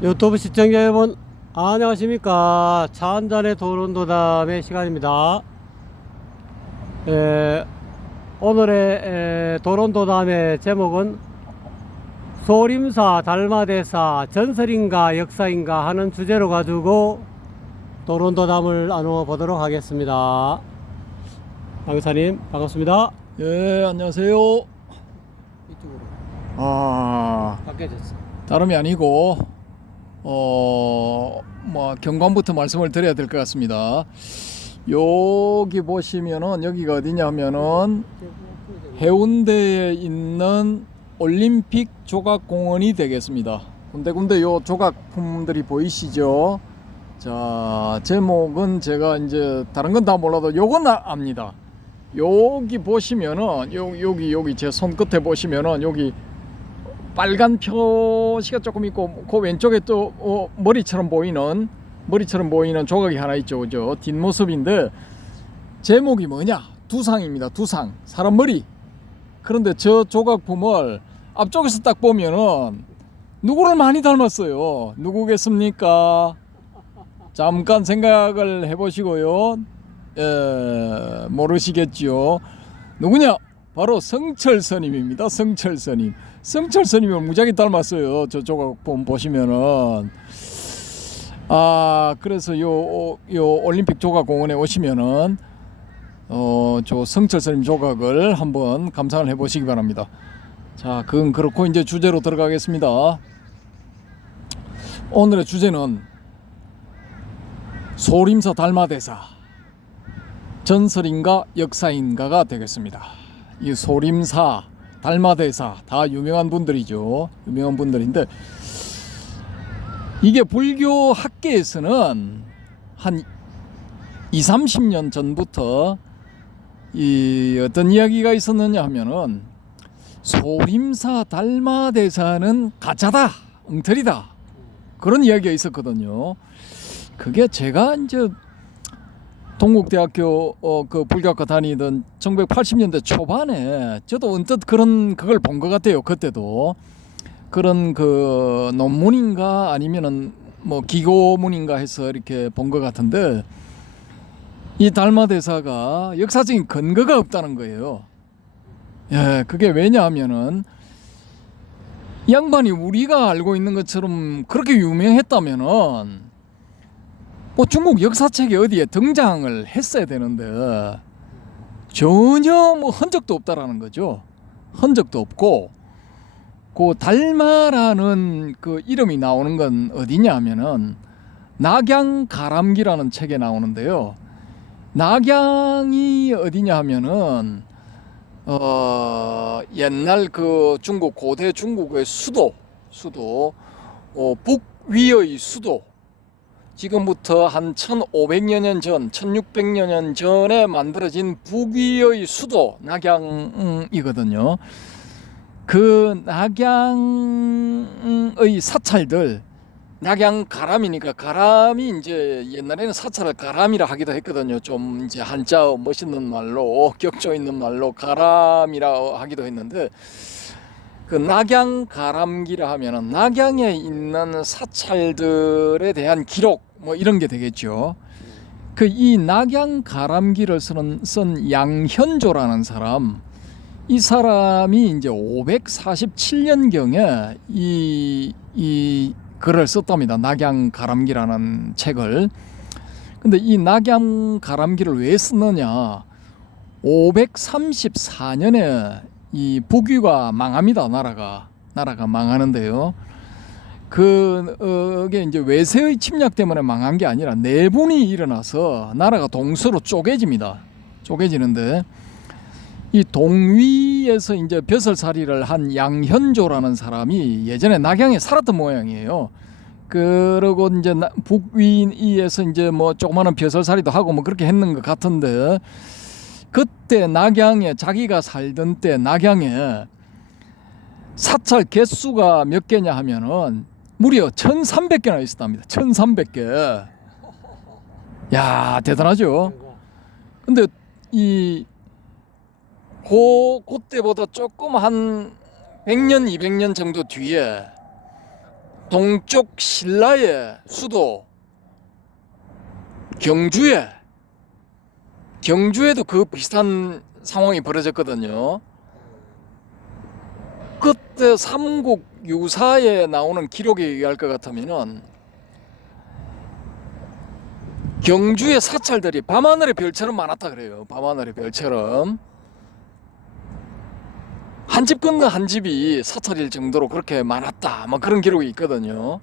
유튜브 시청자 여러분 안녕하십니까. 차 한잔의 도론도담의 시간입니다. 오늘의 도론도담의 제목은 소림사 달마대사 전설인가 역사인가 하는 주제로 가지고 도론도담을 나누어 보도록 하겠습니다. 강사님 반갑습니다. 예, 안녕하세요. 이쪽으로 바뀌어졌어. 다름이 아니고 경관부터 말씀을 드려야 될 것 같습니다. 여기 보시면은 여기가 어디냐 하면은 해운대에 있는 올림픽 조각공원이 되겠습니다. 군데군데 요 조각품들이 보이시죠? 자, 제목은 제가 이제 다른 건 다 몰라도 요건 압니다. 여기 보시면은 여기 제 손끝에 보시면은 여기 빨간 표시가 조금 있고 그 왼쪽에 또 머리처럼 보이는 조각이 하나 있죠. 그죠? 뒷모습인데 제목이 뭐냐? 두상입니다. 두상. 사람 머리. 그런데 저 조각품을 앞쪽에서 딱 보면은 누구를 많이 닮았어요. 누구겠습니까? 잠깐 생각을 해보시고요. 모르시겠죠? 누구냐? 바로 성철 스님입니다. 성철 스님. 성철 스님을 무지하게 닮았어요. 저 조각품 보시면은. 그래서 요 올림픽 조각공원에 오시면은 저 성철 스님 조각을 한번 감상을 해보시기 바랍니다. 자, 그건 그렇고 이제 주제로 들어가겠습니다. 오늘의 주제는 소림사 달마대사 전설인가 역사인가가 되겠습니다. 이 소림사, 달마대사 다 유명한 분들이죠. 유명한 분들인데 이게 불교 학계에서는 한 20-30년 전부터 이 어떤 이야기가 있었느냐 하면은 소림사 달마대사는 가짜다, 엉터리다, 그런 이야기가 있었거든요. 그게 제가 이제 동국대학교 그 불교학과 다니던 1980년대 초반에 저도 언뜻 그걸 본 것 같아요. 그때도 그런 그 논문인가 아니면은 뭐 기고문인가 해서 이렇게 본 것 같은데 이 달마대사가 역사적인 근거가 없다는 거예요. 예, 그게 왜냐하면은 이 양반이 우리가 알고 있는 것처럼 그렇게 유명했다면은 뭐 중국 역사책에 어디에 등장을 했어야 되는데 전혀 뭐 흔적도 없다라는 거죠. 흔적도 없고 그 달마라는 그 이름이 나오는 건 어디냐 하면은 낙양가람기라는 책에 나오는데요. 낙양이 어디냐 하면은 옛날 그 중국 고대 중국의 수도 북위의 수도, 지금부터 한 1500여 년 전, 1600여 년 전에 만들어진 북위의 수도 낙양이거든요. 그 낙양의 사찰들, 낙양 가람이니까 가람이 이제 옛날에는 사찰을 가람이라 하기도 했거든요. 좀 이제 한자 멋있는 말로, 격조 있는 말로 가람이라 하기도 했는데 그 낙양 가람기라 하면은 낙양에 있는 사찰들에 대한 기록 뭐 이런 게 되겠죠. 그 이 낙양 가람기를 쓴 양현조라는 사람, 이 사람이 이제 547년경에 이 글을 썼답니다. 낙양 가람기라는 책을. 근데 이 낙양 가람기를 왜 썼느냐? 534년에 이 북위가 망합니다. 나라가 망하는데요. 그게 이제 외세의 침략 때문에 망한 게 아니라 내분이 일어나서 나라가 동서로 쪼개집니다. 쪼개지는데 이 동위에서 이제 벼슬살이를 한 양현조라는 사람이 예전에 낙양에 살았던 모양이에요. 그러고 이제 북위에서 이제 뭐 조그마한 벼슬살이도 하고 뭐 그렇게 했는 것 같은데 그때 낙양에 자기가 살던 때 낙양에 사찰 개수가 몇 개냐 하면은 무려 1300개나 있었답니다. 1300개. 야, 대단하죠. 근데 그때보다 조금 한 100년 200년 정도 뒤에 동쪽 신라의 수도 경주에도 그 비슷한 상황이 벌어졌거든요. 그때 삼국 유사에 나오는 기록에 의할 것 같으면은 경주의 사찰들이 밤하늘의 별처럼 많았다 그래요. 밤하늘의 별처럼 한 집 건너 한 집이 사찰일 정도로 그렇게 많았다. 뭐 그런 기록이 있거든요.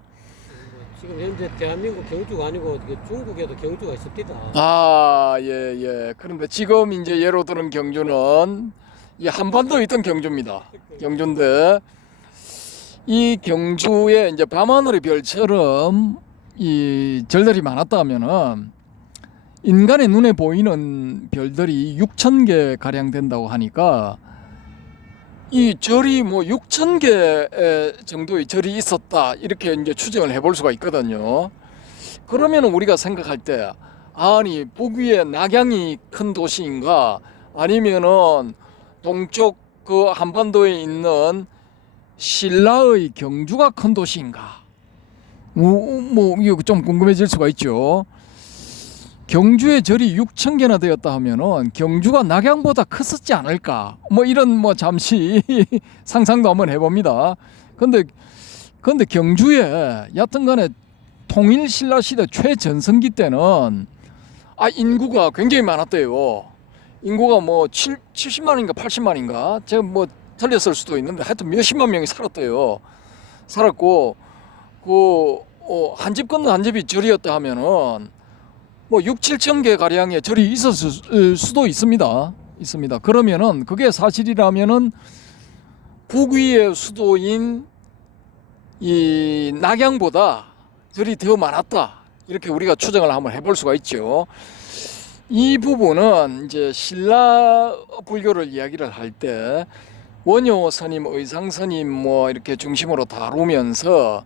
지금 현재 대한민국 경주가 아니고 중국에도 경주가 있습니다. 아, 예. 그런데 지금 이제 예로 드는 경주는 이 한반도에 있던 경주입니다. 경주인데 이 경주에 이제 밤하늘의 별처럼 이 절들이 많았다 하면은 인간의 눈에 보이는 별들이 6,000개 가량 된다고 하니까 이 절이 뭐 6,000개 정도의 절이 있었다 이렇게 이제 추정을 해볼 수가 있거든요. 그러면 우리가 생각할 때 아니 북위에 낙양이 큰 도시인가 아니면은 동쪽 그 한반도에 있는 신라의 경주가 큰 도시인가 뭐 이거 좀 궁금해질 수가 있죠. 경주의 절이 6,000개나 되었다 하면은 경주가 낙양보다 컸었지 않을까 뭐 이런 뭐 잠시 상상도 한번 해봅니다. 근데 경주에 여튼간에 통일 신라 시대 최전성기 때는 인구가 굉장히 많았대요. 인구가 뭐 70만인가 80만인가 제가 뭐 틀렸을 수도 있는데 하여튼 몇십만 명이 살았대요. 살았고 한 집 건너 한 집이 절이었다 하면은 뭐 6, 7천 개 가량의 절이 있었을 수도 있습니다. 그러면은 그게 사실이라면은 북위의 수도인 이 낙양보다 절이 더 많았다. 이렇게 우리가 추정을 한번 해볼 수가 있죠. 이 부분은 이제 신라 불교를 이야기를 할 때 원효 스님, 의상 스님 뭐 이렇게 중심으로 다루면서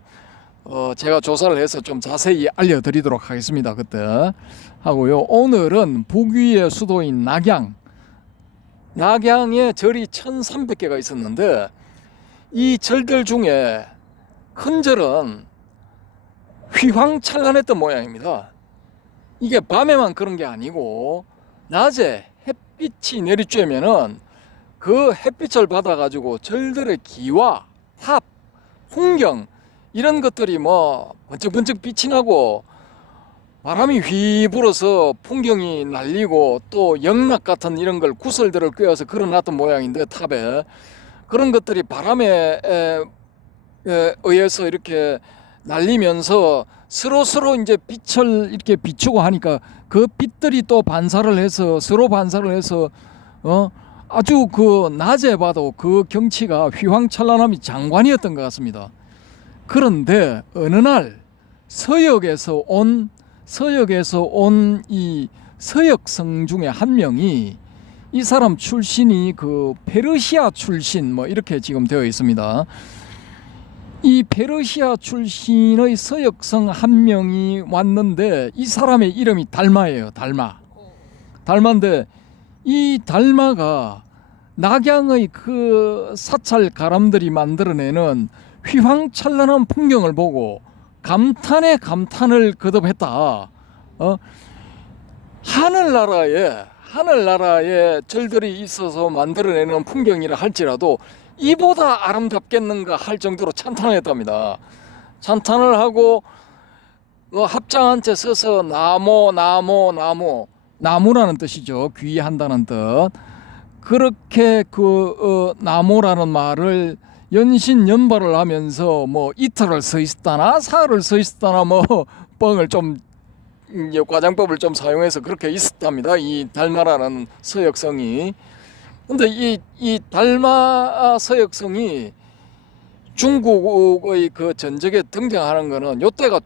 제가 조사를 해서 좀 자세히 알려드리도록 하겠습니다. 그때 하고요. 오늘은 북위의 수도인 낙양에 절이 1,300개가 있었는데 이 절들 중에 큰 절은 휘황찬란했던 모양입니다. 이게 밤에만 그런 게 아니고 낮에 햇빛이 내리쬐면은 그 햇빛을 받아가지고 절들의 기와 합, 풍경 이런 것들이 뭐 번쩍번쩍 빛이 나고 바람이 휘 불어서 풍경이 날리고 또 영락 같은 이런 걸 구슬들을 꿰어서 걸어놨던 모양인데 탑에 그런 것들이 바람에 의해서 이렇게 날리면서 서로 이제 빛을 이렇게 비추고 하니까 그 빛들이 또 반사를 해서 서로 반사를 해서 아주 그 낮에 봐도 그 경치가 휘황찬란함이 장관이었던 것 같습니다. 그런데 어느 날 서역에서 온 이 서역성 중에 한 명이 이 사람 출신이 그 페르시아 출신 뭐 이렇게 지금 되어 있습니다. 이 페르시아 출신의 서역성 한 명이 왔는데 이 사람의 이름이 달마예요. 달마인데 이 달마가 낙양의 그 사찰 가람들이 만들어내는 휘황찬란한 풍경을 보고 감탄에 감탄을 거듭했다. 하늘나라에 절들이 있어서 만들어내는 풍경이라 할지라도 이보다 아름답겠는가 할 정도로 찬탄을 했답니다. 찬탄을 하고 합장한 채 서서 나무라는 뜻이죠. 귀한다는 뜻. 그렇게 나무라는 말을 연신연발을 하면서 뭐 이틀을 서 있었다나 사흘을 서 있었다나 뭐 뻥을 좀 과장법을 좀 사용해서 그렇게 있었답니다. 이 달마라는 서역성이. 근데 이 달마 서역성이 중국의 그 전적에 등장하는 거는 요때가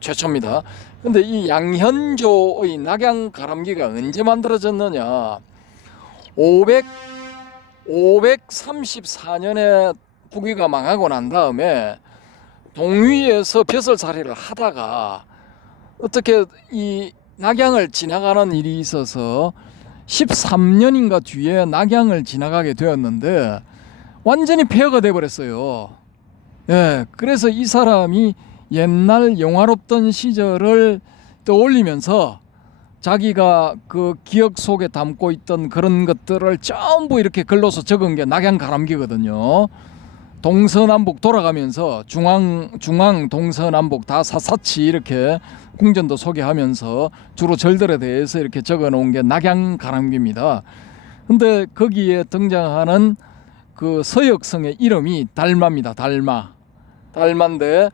최초입니다. 근데 이 양현조의 낙양 가람기가 언제 만들어졌느냐? 534년에 북위가 망하고 난 다음에 동위에서 벼슬살이를 하다가 어떻게 이 낙양을 지나가는 일이 있어서 13년인가 뒤에 낙양을 지나가게 되었는데 완전히 폐허가 돼버렸어요. 예, 그래서 이 사람이 옛날 영화롭던 시절을 떠올리면서 자기가 그 기억 속에 담고 있던 그런 것들을 전부 이렇게 글로서 적은 게 낙양가람기거든요. 동서남북 돌아가면서 중앙 동서남북 다 샅샅이 이렇게 궁전도 소개하면서 주로 절들에 대해서 이렇게 적어 놓은 게 낙양가람기입니다. 근데 거기에 등장하는 그 서역성의 이름이 달마입니다. 달마인데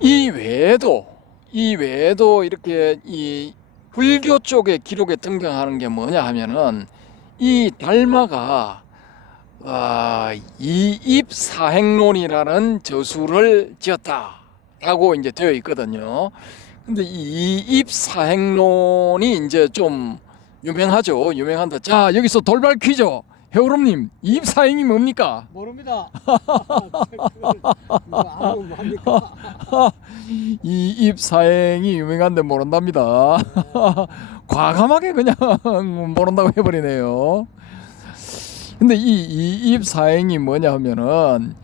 이 외에도 이렇게 이 불교 쪽의 기록에 등장하는 게 뭐냐 하면은 이 달마가 이입사행론이라는 저수를 지었다라고 이제 되어 있거든요. 근데 이 이입사행론이 이제 좀 유명한데, 자, 여기서 돌발 퀴즈. 해오름님, 이입사행이 뭡니까? 모릅니다. 아무 뭡니까? 이입사행이 유명한데 모른답니다. 과감하게 그냥 모른다고 해버리네요. 근데 이 이입사행이 뭐냐 하면은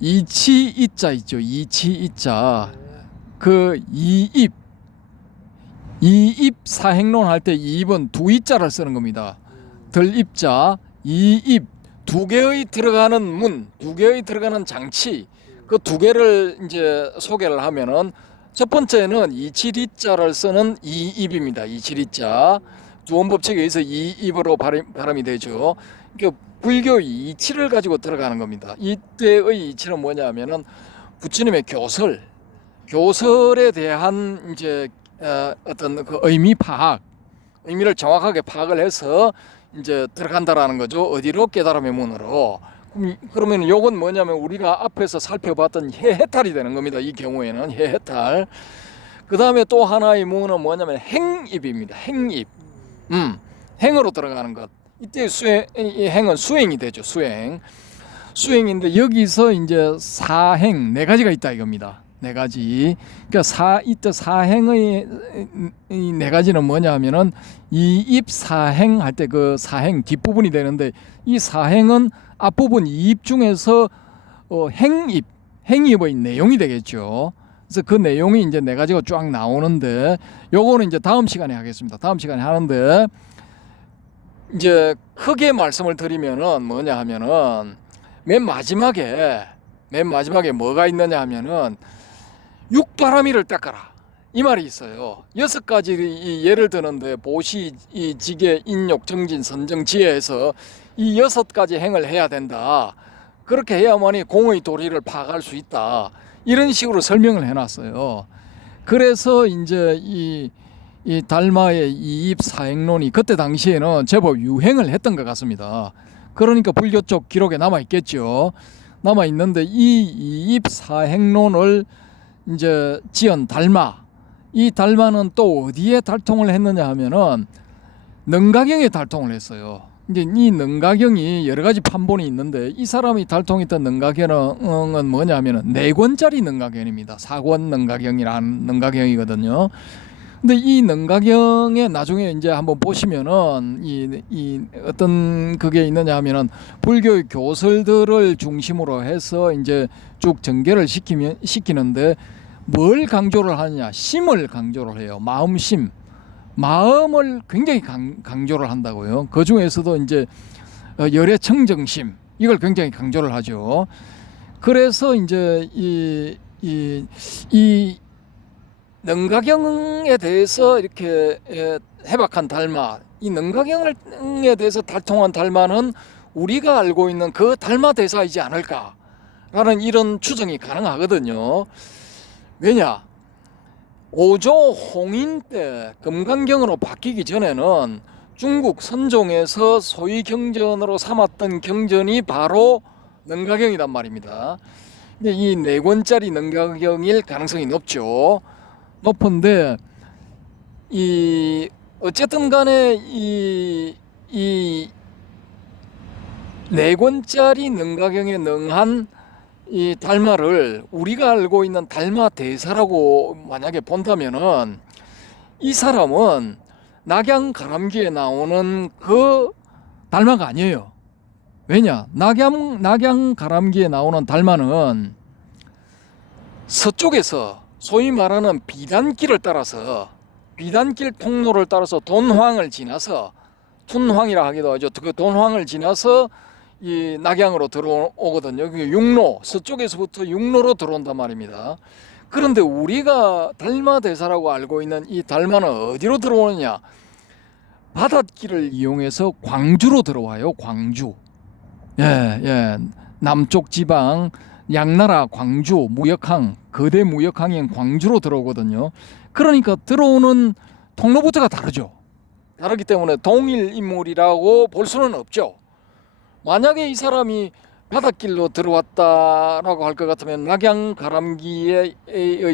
이치이자 있죠. 이치이자. 그 이입사행론 할 때 이입은 두 입자를 쓰는 겁니다. 들입자, 이입, 두 개의 들어가는 문, 두 개의 들어가는 장치, 그 두 개를 이제 소개를 하면은 첫 번째는 이치리자를 쓰는 이입입니다. 이치리자. 두원법칙에 의해서 이입으로 발음이 되죠. 그러니까 불교 이치를 가지고 들어가는 겁니다. 이때의 이치는 뭐냐면은 부처님의 교설에 대한 이제 어떤 그 의미를 정확하게 파악을 해서 이제 들어간다라는 거죠. 어디로? 깨달음의 문으로. 그러면 요건 뭐냐면 우리가 앞에서 살펴봤던 해해탈이 되는 겁니다. 이 경우에는 해해탈. 그 다음에 또 하나의 문은 뭐냐면 행입입니다. 행입. 행으로 들어가는 것. 이때 이 행은 수행이 되죠. 수행인데 여기서 이제 사행 네 가지가 있다 이겁니다. 네 가지. 그러니까 이때 사행의 이 네 가지는 뭐냐 하면은 이입사행 할 때 그 사행 뒷부분이 되는데 이 사행은 앞부분 이입 중에서 행입의 내용이 되겠죠. 그래서 그 내용이 이제 네 가지가 쫙 나오는데 요거는 이제 다음 시간에 하겠습니다. 다음 시간에 하는데 이제 크게 말씀을 드리면은 뭐냐 하면은 맨 마지막에 뭐가 있느냐 하면은 육바라미를 닦아라 이 말이 있어요. 6가지 예를 드는데 보시, 지계, 인욕, 정진, 선정, 지혜에서 이 6가지 행을 해야 된다. 그렇게 해야만이 공의 도리를 파악할 수 있다. 이런 식으로 설명을 해놨어요. 그래서 이제 이 달마의 이입사행론이 그때 당시에는 제법 유행을 했던 것 같습니다. 그러니까 불교 쪽 기록에 남아 있겠죠. 남아 있는데 이 이입사행론을 이제 지은 이 달마는 또 어디에 달통을 했느냐 하면은 능가경에 달통을 했어요. 이제 이 능가경이 여러 가지 판본이 있는데 이 사람이 달통했던 능가경은 뭐냐 하면은 4권짜리 능가경입니다. 4권 능가경이라는 능가경이거든요. 근데 이 능가경에 나중에 이제 한번 보시면은 이 어떤 그게 있느냐 하면은 불교의 교설들을 중심으로 해서 이제 쭉 전개를 시키는데 뭘 강조를 하느냐? 심을 강조를 해요. 마음을 굉장히 강조를 한다고요. 그 중에서도 이제 열애청정심 이걸 굉장히 강조를 하죠. 그래서 이제 이 능가경에 대해서 이렇게 해박한 달마, 이 능가경에 대해서 달통한 달마는 우리가 알고 있는 그 달마 대사이지 않을까라는 이런 추정이 가능하거든요. 왜냐? 5조 홍인 때 금강경으로 바뀌기 전에는 중국 선종에서 소위 경전으로 삼았던 경전이 바로 능가경이란 말입니다. 근데 이 4권짜리 능가경일 가능성이 높은데 어쨌든 간에 이 4권짜리 능가경에 능한 이 달마를 우리가 알고 있는 달마 대사라고 만약에 본다면은 이 사람은 낙양가람기에 나오는 그 달마가 아니에요. 왜냐? 낙양 가람기에 나오는 달마는 서쪽에서 소위 말하는 비단길을 따라서 비단길 통로를 따라서 돈황을 지나서 툰황이라 하기도 하죠. 그 돈황을 지나서 이 낙양으로 들어오거든요. 그게 육로, 서쪽에서부터 육로로 들어온단 말입니다. 그런데 우리가 달마대사라고 알고 있는 이 달마는 어디로 들어오느냐? 바닷길을 이용해서 광주로 들어와요. 광주. 예. 남쪽 지방 양나라 광주 무역항, 거대 무역항인 광주로 들어오거든요. 그러니까 들어오는 통로부터가 다르죠. 다르기 때문에 동일 인물이라고 볼 수는 없죠. 만약에 이 사람이 바닷길로 들어왔다라고 할 것 같으면 낙양 가람기의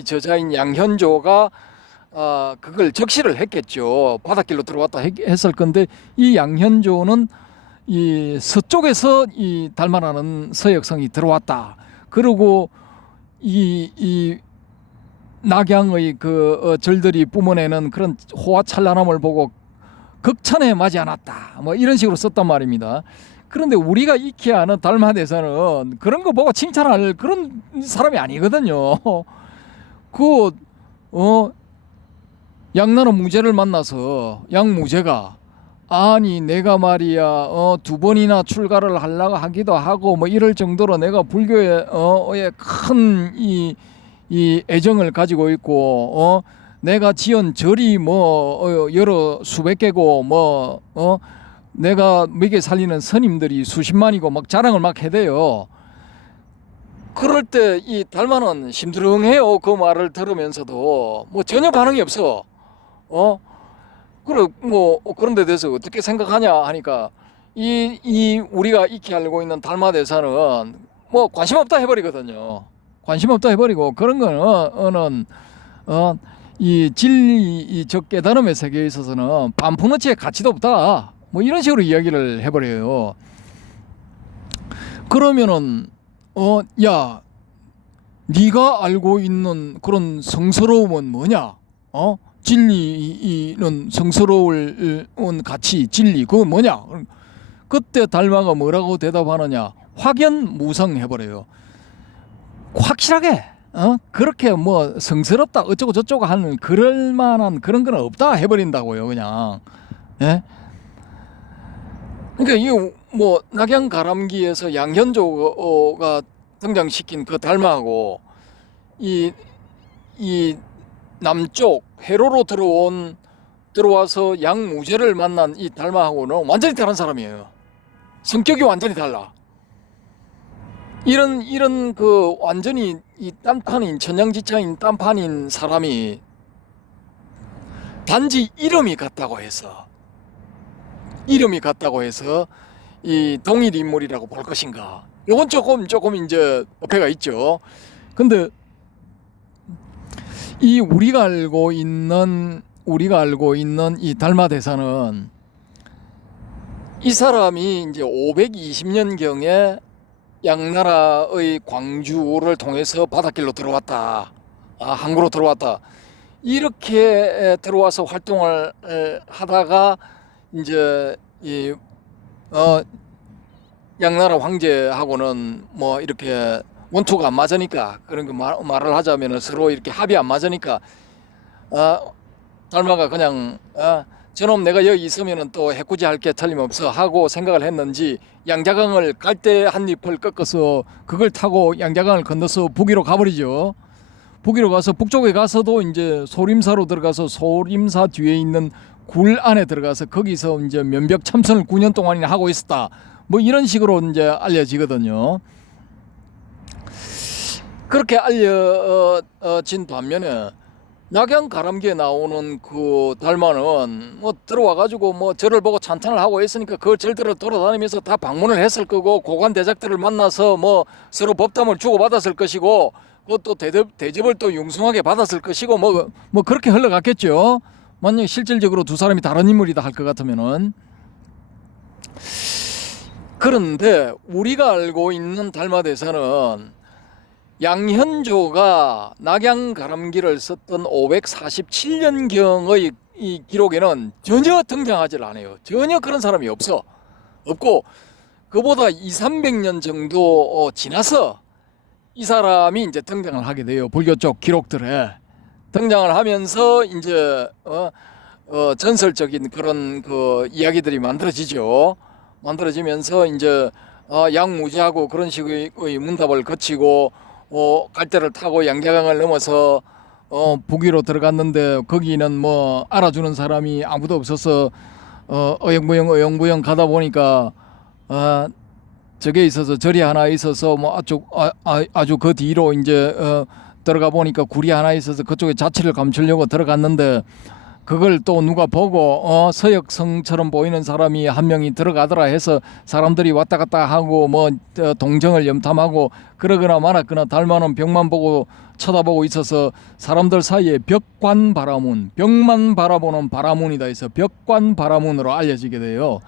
저자인 양현조가 그걸 적시를 했겠죠. 바닷길로 들어왔다 했을 건데 이 양현조는 이 서쪽에서 이 달마라는 서역성이 들어왔다. 그리고 이 낙양의 그 절들이 뿜어내는 그런 호화찬란함을 보고 극찬에 맞지 않았다. 뭐 이런 식으로 썼단 말입니다. 그런데 우리가 익히 아는 달마대사는 그런 거 보고 칭찬할 그런 사람이 아니거든요. 양나라 무제를 만나서 양무제가 아니 내가 말이야 두 번이나 출가를 하려고 하기도 하고 뭐 이럴 정도로 내가 불교에 큰 이 애정을 가지고 있고 내가 지은 절이 뭐 여러 수백 개고 내가 먹여 살리는 스님들이 수십만이고 막 자랑을 막 해대요. 그럴 때 이 달마는 심드렁해요. 그 말을 들으면서도 뭐 전혀 반응이 없어. 그런 데 대해서 어떻게 생각하냐 하니까 이 우리가 익히 알고 있는 달마대사는 뭐 관심 없다 해버리거든요. 관심 없다 해버리고 그런 거는 이 진리적 깨달음의 세계에 있어서는 반푼어치의 가치도 없다. 뭐 이런 식으로 이야기를 해버려요. 그러면은 야 네가 알고 있는 그런 성스러움은 뭐냐? 진리는 성스러울 가치, 진리 그건 뭐냐? 그때 달마가 뭐라고 대답하느냐? 확연무성 해버려요. 확실하게 그렇게 뭐 성스럽다 어쩌고 저쩌고 하는 그럴 만한 그런 건 없다 해버린다고요. 그냥. 예? 그러니까 이 뭐 낙양 가람기에서 양현조가 등장시킨 그 달마하고 이 남쪽 해로로 들어와서 양무제를 만난 이 달마하고는 완전히 다른 사람이에요. 성격이 완전히 달라. 이런 그 완전히 이 딴판인 천양지차인 딴판인 사람이 단지 이름이 같다고 해서 이 동일 인물이라고 볼 것인가? 요건 조금 이제 어폐가 있죠. 근데 이 우리가 알고 있는 이 달마대사는 이 사람이 이제 520년 경에 양나라의 광주를 통해서 바닷길로 들어왔다. 항구로 들어왔다. 이렇게 들어와서 활동을 하다가 이제 양나라 황제하고는 뭐 이렇게 원투가 안 맞으니까 그런 거 말을 하자면 서로 이렇게 합이 안 맞으니까 달마가 그냥 저놈 내가 여기 있으면은 또 해코지 할 게 틀림없어 하고 생각을 했는지 양자강을 갈대 한 잎을 꺾어서 그걸 타고 양자강을 건너서 북위로 가버리죠. 북위로 가서 북쪽에 가서도 이제 소림사로 들어가서 소림사 뒤에 있는 굴 안에 들어가서 거기서 이제 면벽 참선을 9년 동안이나 하고 있었다. 뭐 이런 식으로 이제 알려지거든요. 그렇게 알려진 반면에 낙양 가람기에 나오는 그 달마는 뭐 들어와가지고 뭐 절을 보고 찬탄을 하고 있으니까 그 절들을 돌아다니면서 다 방문을 했을 거고 고관 대작들을 만나서 뭐 서로 법담을 주고받았을 것이고 그것도 대접을 또 융숭하게 받았을 것이고 뭐 그렇게 흘러갔겠죠. 만약 실질적으로 두 사람이 다른 인물이다 할 것 같으면은. 그런데 우리가 알고 있는 달마대사는 양현조가 낙양 가람기를 썼던 547년경의 이 기록에는 전혀 등장하지 않아요. 전혀 그런 사람이 없고 그보다 200~300년 정도 지나서 이 사람이 이제 등장을 하게 돼요. 불교 쪽 기록들에 등장을 하면서 이제 전설적인 그런 그 이야기들이 만들어지죠. 만들어지면서 이제 양무지하고 그런 식의 문답을 거치고 갈대를 타고 양자강을 넘어서 북위로 들어갔는데 거기는 뭐 알아주는 사람이 아무도 없어서 어영부영 가다 보니까 저게 있어서 절이 하나 있어서 뭐 아주 그 뒤로 이제 들어가 보니까 굴이 하나 있어서 그쪽에 자취를 감추려고 들어갔는데 그걸 또 누가 보고 서역성처럼 보이는 사람이 한 명이 들어가더라 해서 사람들이 왔다 갔다 하고 뭐 동정을 염탐하고 그러거나 말았거나 달마는 벽만 보고 쳐다보고 있어서 사람들 사이에 벽관바라문, 벽만 바라보는 바라문이다 해서 벽관바라문으로 알려지게 돼요.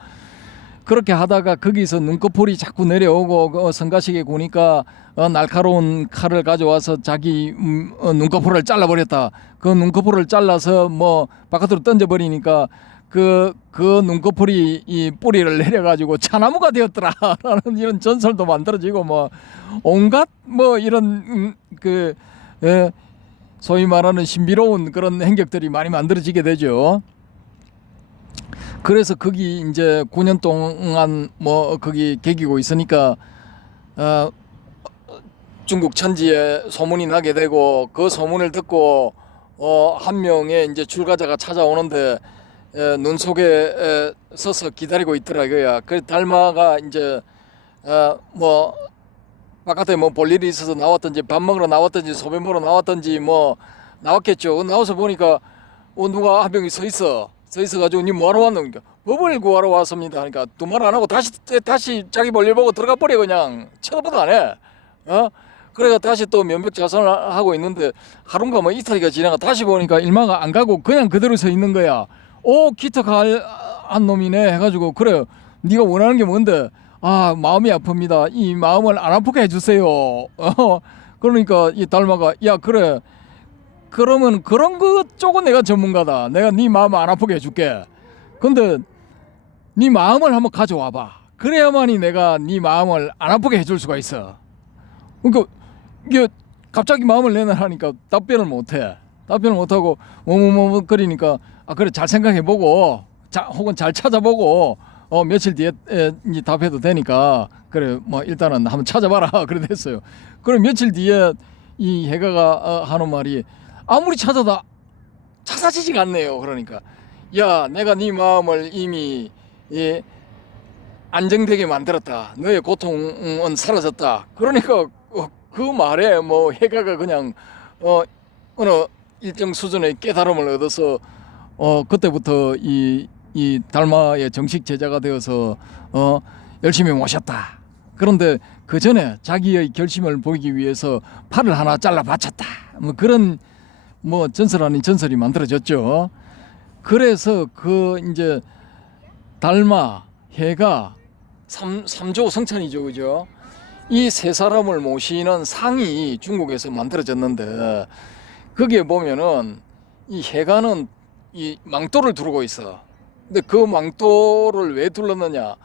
그렇게 하다가 거기서 눈꺼풀이 자꾸 내려오고 성가시게 구니까 날카로운 칼을 가져와서 자기 눈꺼풀을 잘라버렸다. 그 눈꺼풀을 잘라서 뭐 바깥으로 던져버리니까 그 눈꺼풀이 이 뿌리를 내려가지고 차나무가 되었더라라는 이런 전설도 만들어지고 뭐 온갖 뭐 이런 소위 말하는 신비로운 그런 행적들이 많이 만들어지게 되죠. 그래서 거기 이제 9년 동안 뭐 거기 개기고 있으니까 중국 천지에 소문이 나게 되고 그 소문을 듣고 한 명의 이제 출가자가 찾아오는데 눈 속에 서서 기다리고 있더라 이거야. 그 달마가 이제 뭐 바깥에 뭐 볼 일이 있어서 나왔든지 밥 먹으러 나왔든지 소변 보러 나왔든지 뭐 나왔겠죠. 나와서 보니까 누가 한 명이 서 있어가지고 니 뭐하러 왔노? 그러니까 법을 구하러 왔습니다. 그러니까 두 말 안 하고 다시 자기 볼일 보고 들어가 버려 그냥 쳐다보도 안 해. 그래가 다시 또 면벽자선을 하고 있는데 하루인가 뭐 이틀이가 지나가 다시 보니까 일마가 안 가고 그냥 그대로 서 있는 거야. 기특한 놈이네 해가지고 그래 네가 원하는 게 뭔데? 마음이 아픕니다. 이 마음을 안 아프게 해주세요. 그러니까 이 달마가 야 그래. 그러면 그런 것 쪽은 내가 전문가다. 내가 네 마음 안 아프게 해줄게. 근데 네 마음을 한번 가져와봐. 그래야만이 내가 네 마음을 안 아프게 해줄 수가 있어. 그러니까 이게 갑자기 마음을 내놔하니까 답변을 못해. 답변을 못하고 뭐거리니까 그래 잘 생각해보고 혹은 잘 찾아보고 며칠 뒤에 이제 답해도 되니까 그래 뭐 일단은 한번 찾아봐라. 그래 됐어요. 그럼 며칠 뒤에 이 해가가 하는 말이 아무리 찾아도 찾아지지가 않네요. 그러니까 야 내가 네 마음을 이미 안정되게 만들었다. 너의 고통은 사라졌다. 그러니까 그 말에 뭐 해가가 그냥 어느 일정 수준의 깨달음을 얻어서 그때부터 이 달마의 정식 제자가 되어서 열심히 모셨다. 그런데 그 전에 자기의 결심을 보이기 위해서 팔을 하나 잘라 바쳤다. 뭐 그런 뭐 전설 아닌 전설이 만들어졌죠. 그래서 그 이제 달마, 해가 삼조 성찬이죠, 그죠? 이 세 사람을 모시는 상이 중국에서 만들어졌는데 거기에 보면은 이 해가는 이 망토를 두르고 있어. 근데 그 망토를 왜 둘렀느냐?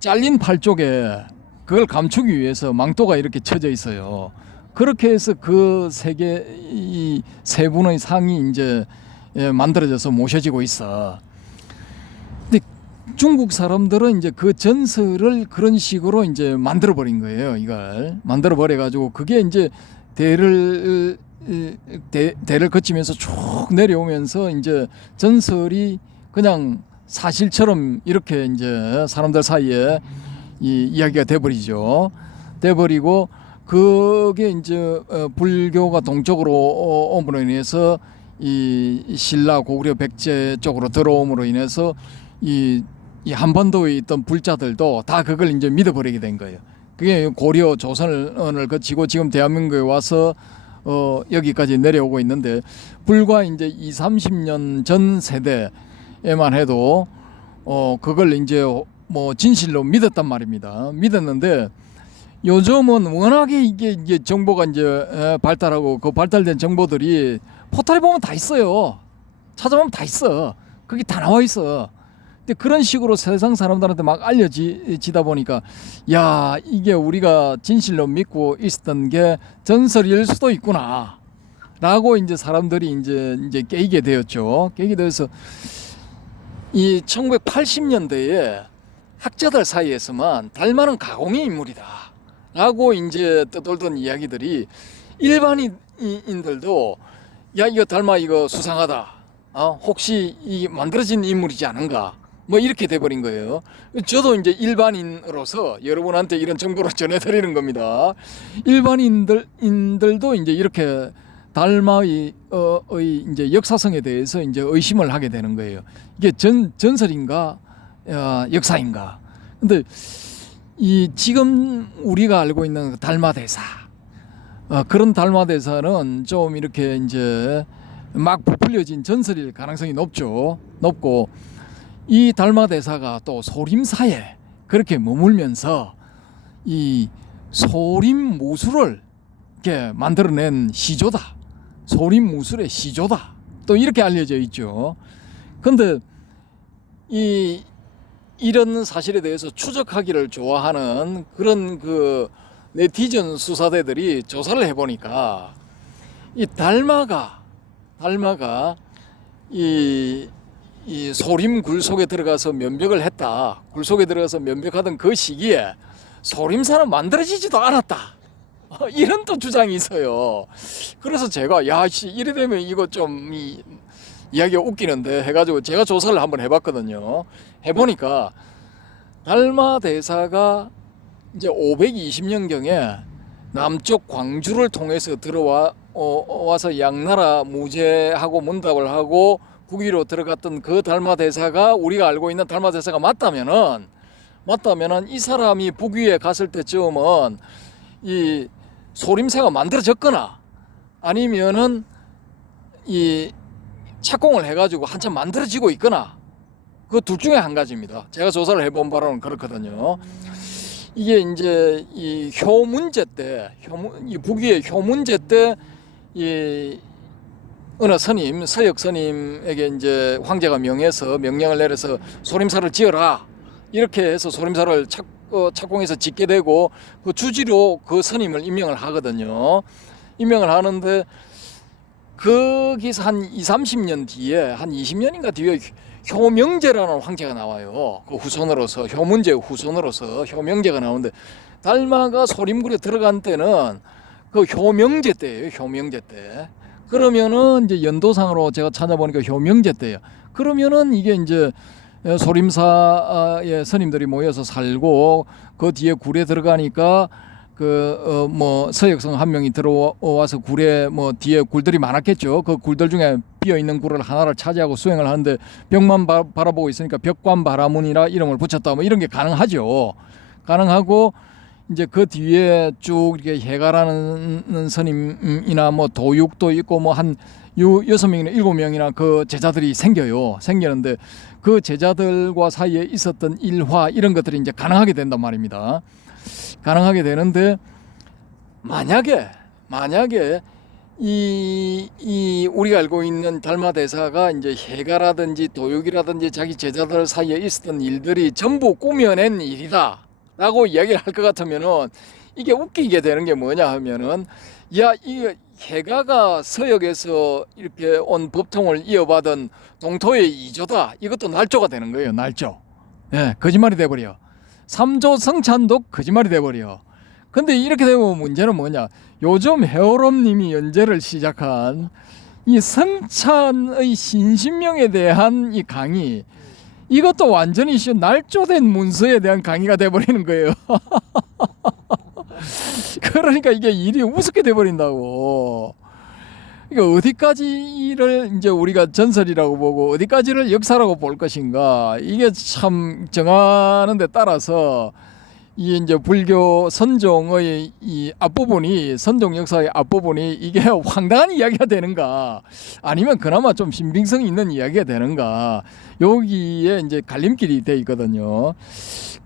잘린 팔 쪽에 그걸 감추기 위해서 망토가 이렇게 쳐져 있어요. 그렇게 해서 그 이 세 분의 상이 이제 만들어져서 모셔지고 있어. 근데 중국 사람들은 이제 그 전설을 그런 식으로 이제 만들어 버린 거예요. 이걸 만들어 버려 가지고 그게 이제 대를 거치면서 쭉 내려오면서 이제 전설이 그냥 사실처럼 이렇게 이제 사람들 사이에 이야기가 돼버리죠. 돼버리고 그게 이제 불교가 동쪽으로 옴으로 인해서 이 신라 고구려 백제 쪽으로 들어옴으로 인해서 이 한반도에 있던 불자들도 다 그걸 이제 믿어버리게 된 거예요. 그게 고려 조선을 거치고 지금 대한민국에 와서 여기까지 내려오고 있는데 불과 이제 20~30년 전 세대에만 해도 그걸 이제 뭐 진실로 믿었단 말입니다. 믿었는데 요즘은 워낙에 이게 정보가 이제 발달하고 그 발달된 정보들이 포털에 보면 다 있어요. 찾아보면 다 있어. 거기 다 나와 있어. 근데 그런 식으로 세상 사람들한테 막 알려지다 보니까 야 이게 우리가 진실로 믿고 있었던 게 전설일 수도 있구나라고 이제 사람들이 이제 깨이게 되었죠. 깨이게 되어서 이 1980년대에 학자들 사이에서만 달마는 가공의 인물이다라고 이제 떠돌던 이야기들이 일반인들도 야 이거 달마 이거 수상하다. 혹시 이 만들어진 인물이지 않은가? 뭐 이렇게 돼버린 거예요. 저도 이제 일반인으로서 여러분한테 이런 정보를 전해드리는 겁니다. 일반인들도 이제 이렇게 달마의 이제 역사성에 대해서 이제 의심을 하게 되는 거예요. 이게 전설인가 역사인가? 근데 이 지금 우리가 알고 있는 달마 대사 그런 달마 대사는 좀 이렇게 이제 막 부풀려진 전설일 가능성이 높고 이 달마 대사가 또 소림사에 그렇게 머물면서 이 소림 무술을 이렇게 만들어낸 시조다. 소림 무술의 시조다. 또 이렇게 알려져 있죠. 근데 이런 사실에 대해서 추적하기를 좋아하는 그런 그 네티즌 수사대들이 조사를 해보니까 이 달마가 이 소림 굴 속에 들어가서 면벽을 했다. 굴 속에 들어가서 면벽하던 그 시기에 소림사는 만들어지지도 않았다. 이런 또 주장이 있어요. 그래서 제가 이래 되면 이거 좀 이야기가 웃기는데 해가지고 제가 조사를 한번 해봤거든요. 해보니까 달마 대사가 이제 520년경에 남쪽 광주를 통해서 와서 양나라 무제하고 문답을 하고 북위로 들어갔던 그 달마 대사가 우리가 알고 있는 달마 대사가 맞다면은 이 사람이 북위에 갔을 때쯤은 이 소림사가 만들어졌거나 아니면은 이 착공을 해가지고 한참 만들어지고 있거나 그 둘 중에 한 가지입니다. 제가 조사를 해본 바로는 그렇거든요. 이게 이제 이 효문제 때, 이 북위의 효문제 때 이 어느 스님, 서역 스님에게 이제 황제가 명령을 내려서 소림사를 지어라. 이렇게 해서 소림사를 착공해서 짓게 되고 그 주지로 그 스님을 임명을 하거든요. 임명을 하는데 거기서 한 20-30년 뒤에 한 20년인가 뒤에 효명제라는 황제가 나와요. 그 후손으로서 효문제의 후손으로서 효명제가 나오는데 달마가 소림굴에 들어간 때는 그 효명제 때예요. 효명제 때. 그러면은 이제 연도상으로 제가 찾아보니까 효명제 때예요. 그러면은 이게 이제 소림사의 스님들이 모여서 살고 그 뒤에 굴에 들어가니까 뭐 서역성 한 명이 들어와서 굴에 뭐 뒤에 굴들이 많았겠죠. 그 굴들 중에 비어 있는 굴을 하나를 차지하고 수행을 하는데 벽만 바라보고 있으니까 벽관바라문이라 이름을 붙였다. 뭐 이런 게 가능하죠. 가능하고 이제 그 뒤에 쭉 이렇게 해가라는 스님이나 뭐 도육도 있고 뭐 한 6명이나 7명이나 그 제자들이 생기는데 그 제자들과 사이에 있었던 일화 이런 것들이 이제 가능하게 된단 말입니다. 가능하게 되는데 만약에 이 우리가 알고 있는 달마 대사가 이제 해가라든지 도육이라든지 자기 제자들 사이에 있었던 일들이 전부 꾸며낸 일이다라고 이야기를 할 것 같으면은 이게 웃기게 되는 게 뭐냐 하면은 이 해가가 서역에서 이렇게 온 법통을 이어받은 동토의 이조다. 이것도 날조가 되는 거예요. 날조. 예, 거짓말이 돼버려. 삼조 성찬도 거짓말이 돼버려. 근데 이렇게 되면 문제는 뭐냐? 요즘 헤어롬님이 연재를 시작한 이 성찬의 신신명에 대한 이 강의, 이것도 완전히 날조된 문서에 대한 강의가 돼버리는 거예요. 그러니까 이게 일이 우습게 돼버린다고. 그러니까 어디까지를 이제 우리가 전설이라고 보고 어디까지를 역사라고 볼 것인가, 이게 참 정하는 데 따라서 이 이제 불교 선종의 이 앞부분이, 선종 역사의 앞부분이 이게 황당한 이야기가 되는가, 아니면 그나마 좀 신빙성이 있는 이야기가 되는가, 여기에 이제 갈림길이 돼 있거든요.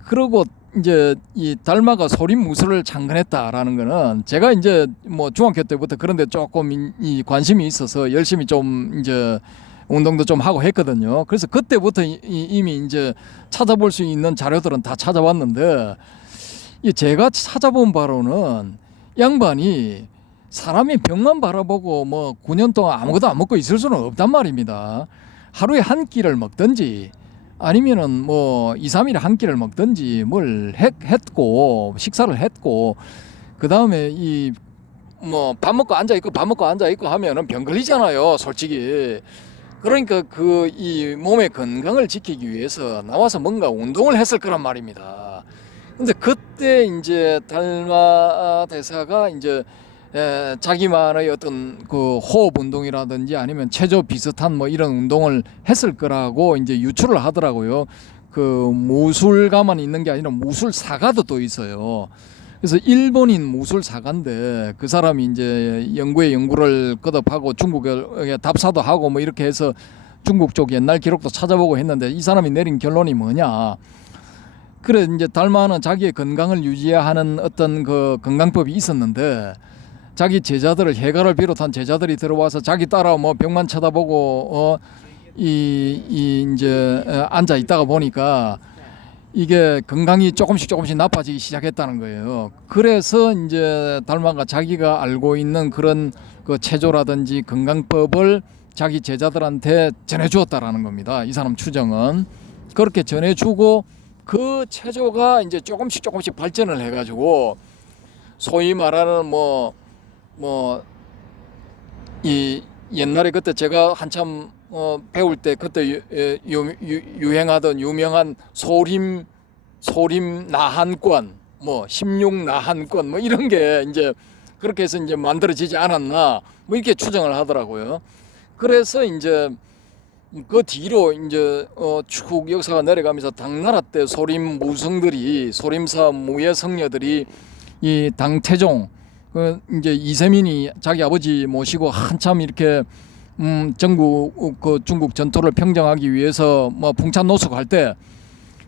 그리고 이제 이 달마가 소림 무술을 창건했다라는 거는 제가 이제 뭐 중학교 때부터 그런데 조금 이 관심이 있어서 열심히 좀 이제 운동도 좀 하고 했거든요. 그래서 그때부터 이미 이제 찾아볼 수 있는 자료들은 다 찾아봤는데 이 제가 찾아본 바로는 양반이 사람이 병만 바라보고 뭐 9년 동안 아무것도 안 먹고 있을 수는 없단 말입니다. 하루에 한 끼를 먹든지 아니면은 뭐 2, 3일에 한 끼를 먹든지 뭘 했고 식사를 했고 그다음에 이 뭐 밥 먹고 앉아 있고 밥 먹고 앉아 있고 하면은 병 걸리잖아요, 솔직히. 그러니까 그 이 몸의 건강을 지키기 위해서 나와서 뭔가 운동을 했을 거란 말입니다. 근데 그때 이제 달마 대사가 이제 자기만의 어떤 그 호흡 운동이라든지 아니면 체조 비슷한 뭐 이런 운동을 했을 거라고 이제 유추를 하더라고요. 그 무술가만 있는 게 아니라 무술사가도 또 있어요. 그래서 일본인 무술사가인데 그 사람이 이제 연구에 연구를 거듭하고 중국에 답사도 하고 뭐 이렇게 해서 중국 쪽 옛날 기록도 찾아보고 했는데 이 사람이 내린 결론이 뭐냐? 그래 이제 달마는 자기의 건강을 유지하는 어떤 그 건강법이 있었는데 자기 제자들을 해가를 비롯한 제자들이 들어와서 자기 따라 뭐 병만 쳐다보고 이제 앉아 있다가 보니까 이게 건강이 조금씩 나빠지기 시작했다는 거예요. 그래서 이제 달마가 자기가 알고 있는 그런 그 체조라든지 건강법을 자기 제자들한테 전해주었다라는 겁니다. 이 사람 추정은 그렇게 전해주고 그 체조가 이제 조금씩 발전을 해가지고 소위 말하는 이 옛날에 그때 제가 한참 배울 때 그때 유행하던 유명한 소림 나한권 뭐 16나한권 뭐 이런 게 이제 그렇게 해서 이제 만들어지지 않았나 뭐 이렇게 추정을 하더라고요. 그래서 이제 그 뒤로 이제 쭉 역사가 내려가면서 당나라 때 소림 무성들이 소림사 무예 성녀들이 이 당태종 그 이제 이세민이 자기 아버지 모시고 한참 이렇게 전국 그 중국 전토를 평정하기 위해서 뭐 풍찬노숙할 때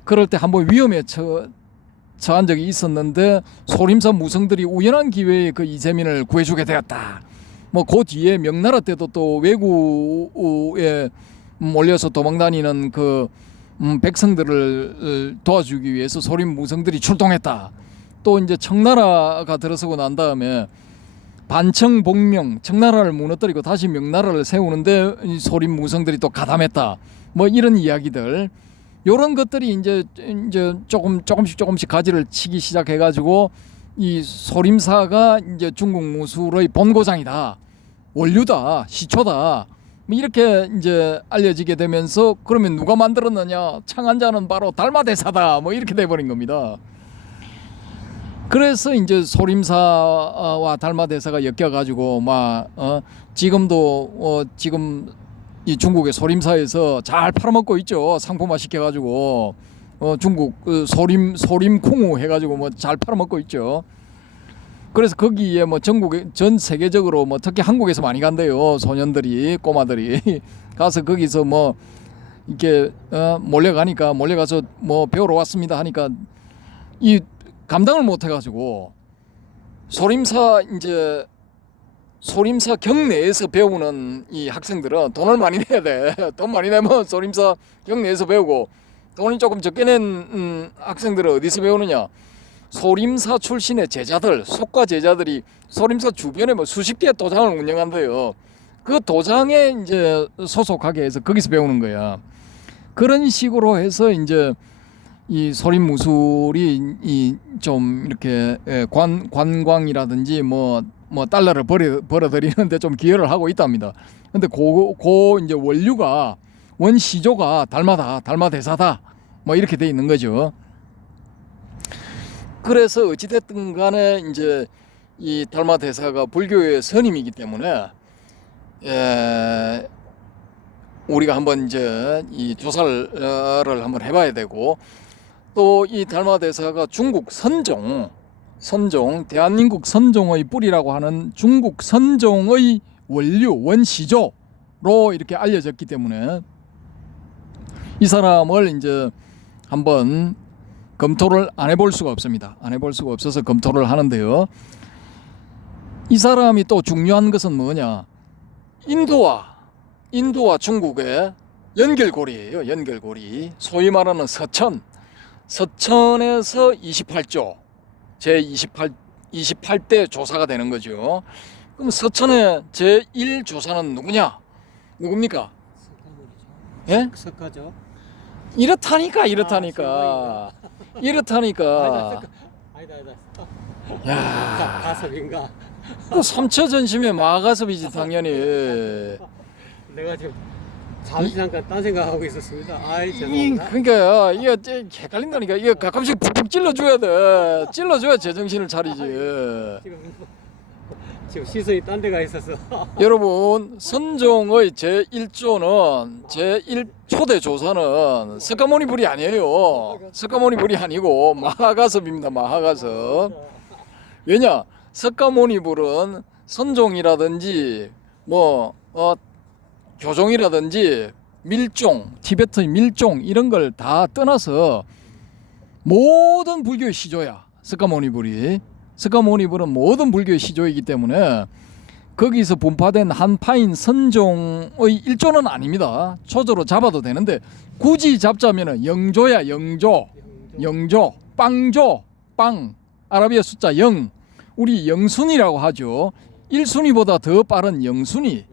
그럴 때 한번 위험에 처한 적이 있었는데 소림사 무성들이 우연한 기회에 그 이세민을 구해주게 되었다. 뭐 그 뒤에 명나라 때도 또 왜구에 몰려서 도망다니는 그 백성들을 도와주기 위해서 소림 무성들이 출동했다. 또 이제 청나라가 들어서고 난 다음에 반청복명 청나라를 무너뜨리고 다시 명나라를 세우는데 소림 무성들이 또 가담했다. 뭐 이런 이야기들, 이런 것들이 이제 조금씩 가지를 치기 시작해가지고 이 소림사가 이제 중국 무술의 본고장이다, 원류다, 시초다. 뭐 이렇게 이제 알려지게 되면서 그러면 누가 만들었느냐? 창안자는 바로 달마대사다. 뭐 이렇게 돼버린 겁니다. 그래서 이제 소림사와 달마대사가 엮여가지고 지금도 지금 이 중국의 소림사에서 잘 팔아먹고 있죠. 상품화 시켜가지고 중국 소림 콩우 해가지고 뭐 잘 팔아먹고 있죠. 그래서 거기에 뭐 전국에 전 세계적으로 뭐 특히 한국에서 많이 간대요. 소년들이 꼬마들이 가서 거기서 뭐 이렇게 몰려가서 뭐 배우러 왔습니다 하니까 이 감당을 못 해가지고 소림사 경내에서 배우는 이 학생들은 돈을 많이 내야 돼. 돈 많이 내면 소림사 경내에서 배우고, 돈이 조금 적게 낸 학생들은 어디서 배우느냐? 소림사 출신의 제자들, 속과 제자들이 소림사 주변에 뭐 수십 개의 도장을 운영한대요. 그 도장에 이제 소속하게 해서 거기서 배우는 거야. 그런 식으로 해서 이제 이 소림 무술이 좀 이렇게 관광이라든지 뭐 달러를 벌어들이는데 좀 기여를 하고 있답니다. 근데 이제 원류가 원시조가 달마대사다 뭐 이렇게 돼 있는 거죠. 그래서 어찌됐든 간에 이제 이 달마대사가 불교의 선임이기 때문에 우리가 한번 이제 이 조사를 한번 해봐야 되고, 또 이 달마대사가 중국 선종 대한민국 선종의 뿌리라고 하는 중국 선종의 원류 원시조로 이렇게 알려졌기 때문에 이 사람을 이제 한번 검토를 안 해볼 수가 없습니다. 안 해볼 수가 없어서 검토를 하는데요. 이 사람이 또 중요한 것은 뭐냐? 인도와 인도와 중국의 연결고리예요. 연결고리. 소위 말하는 서천. 서천에서 28조 제 28대 조사가 되는 거죠. 그럼 서천의 제1 조사는 누구냐? 누굽니까? 예? 석가죠. 이렇다니까. 아니다. 야, 가섭인가? 그 삼처전심의 마가섭이지 당연히. 내가 지금 잠시 잠깐 딴 생각하고 있었습니다. 아이 이 죄송합니다. 그러니까 이거 헷갈린다니까. 이거 가끔씩 푹푹 찔러줘야 돼. 찔러줘야 제정신을 차리지. 지금 시선이 딴 데가 있어서. 여러분, 선종의 제1조는 제1 초대 조사는 석가모니불이 아니에요. 석가모니불이 아니고 마하가섭입니다. 마하가섭. 왜냐? 석가모니불은 선종이라든지 교종이라든지 밀종, 티베트의 밀종 이런 걸 다 떠나서 모든 불교의 시조야. 석가모니불이. 석가모니불은 모든 불교의 시조이기 때문에 거기서 분파된 한파인 선종의 일조는 아닙니다. 초조로 잡아도 되는데 굳이 잡자면은 영조야. 영조, 빵조, 빵, 아라비아 숫자 0. 우리 영순이라고 하죠. 1순위보다 더 빠른 영순위.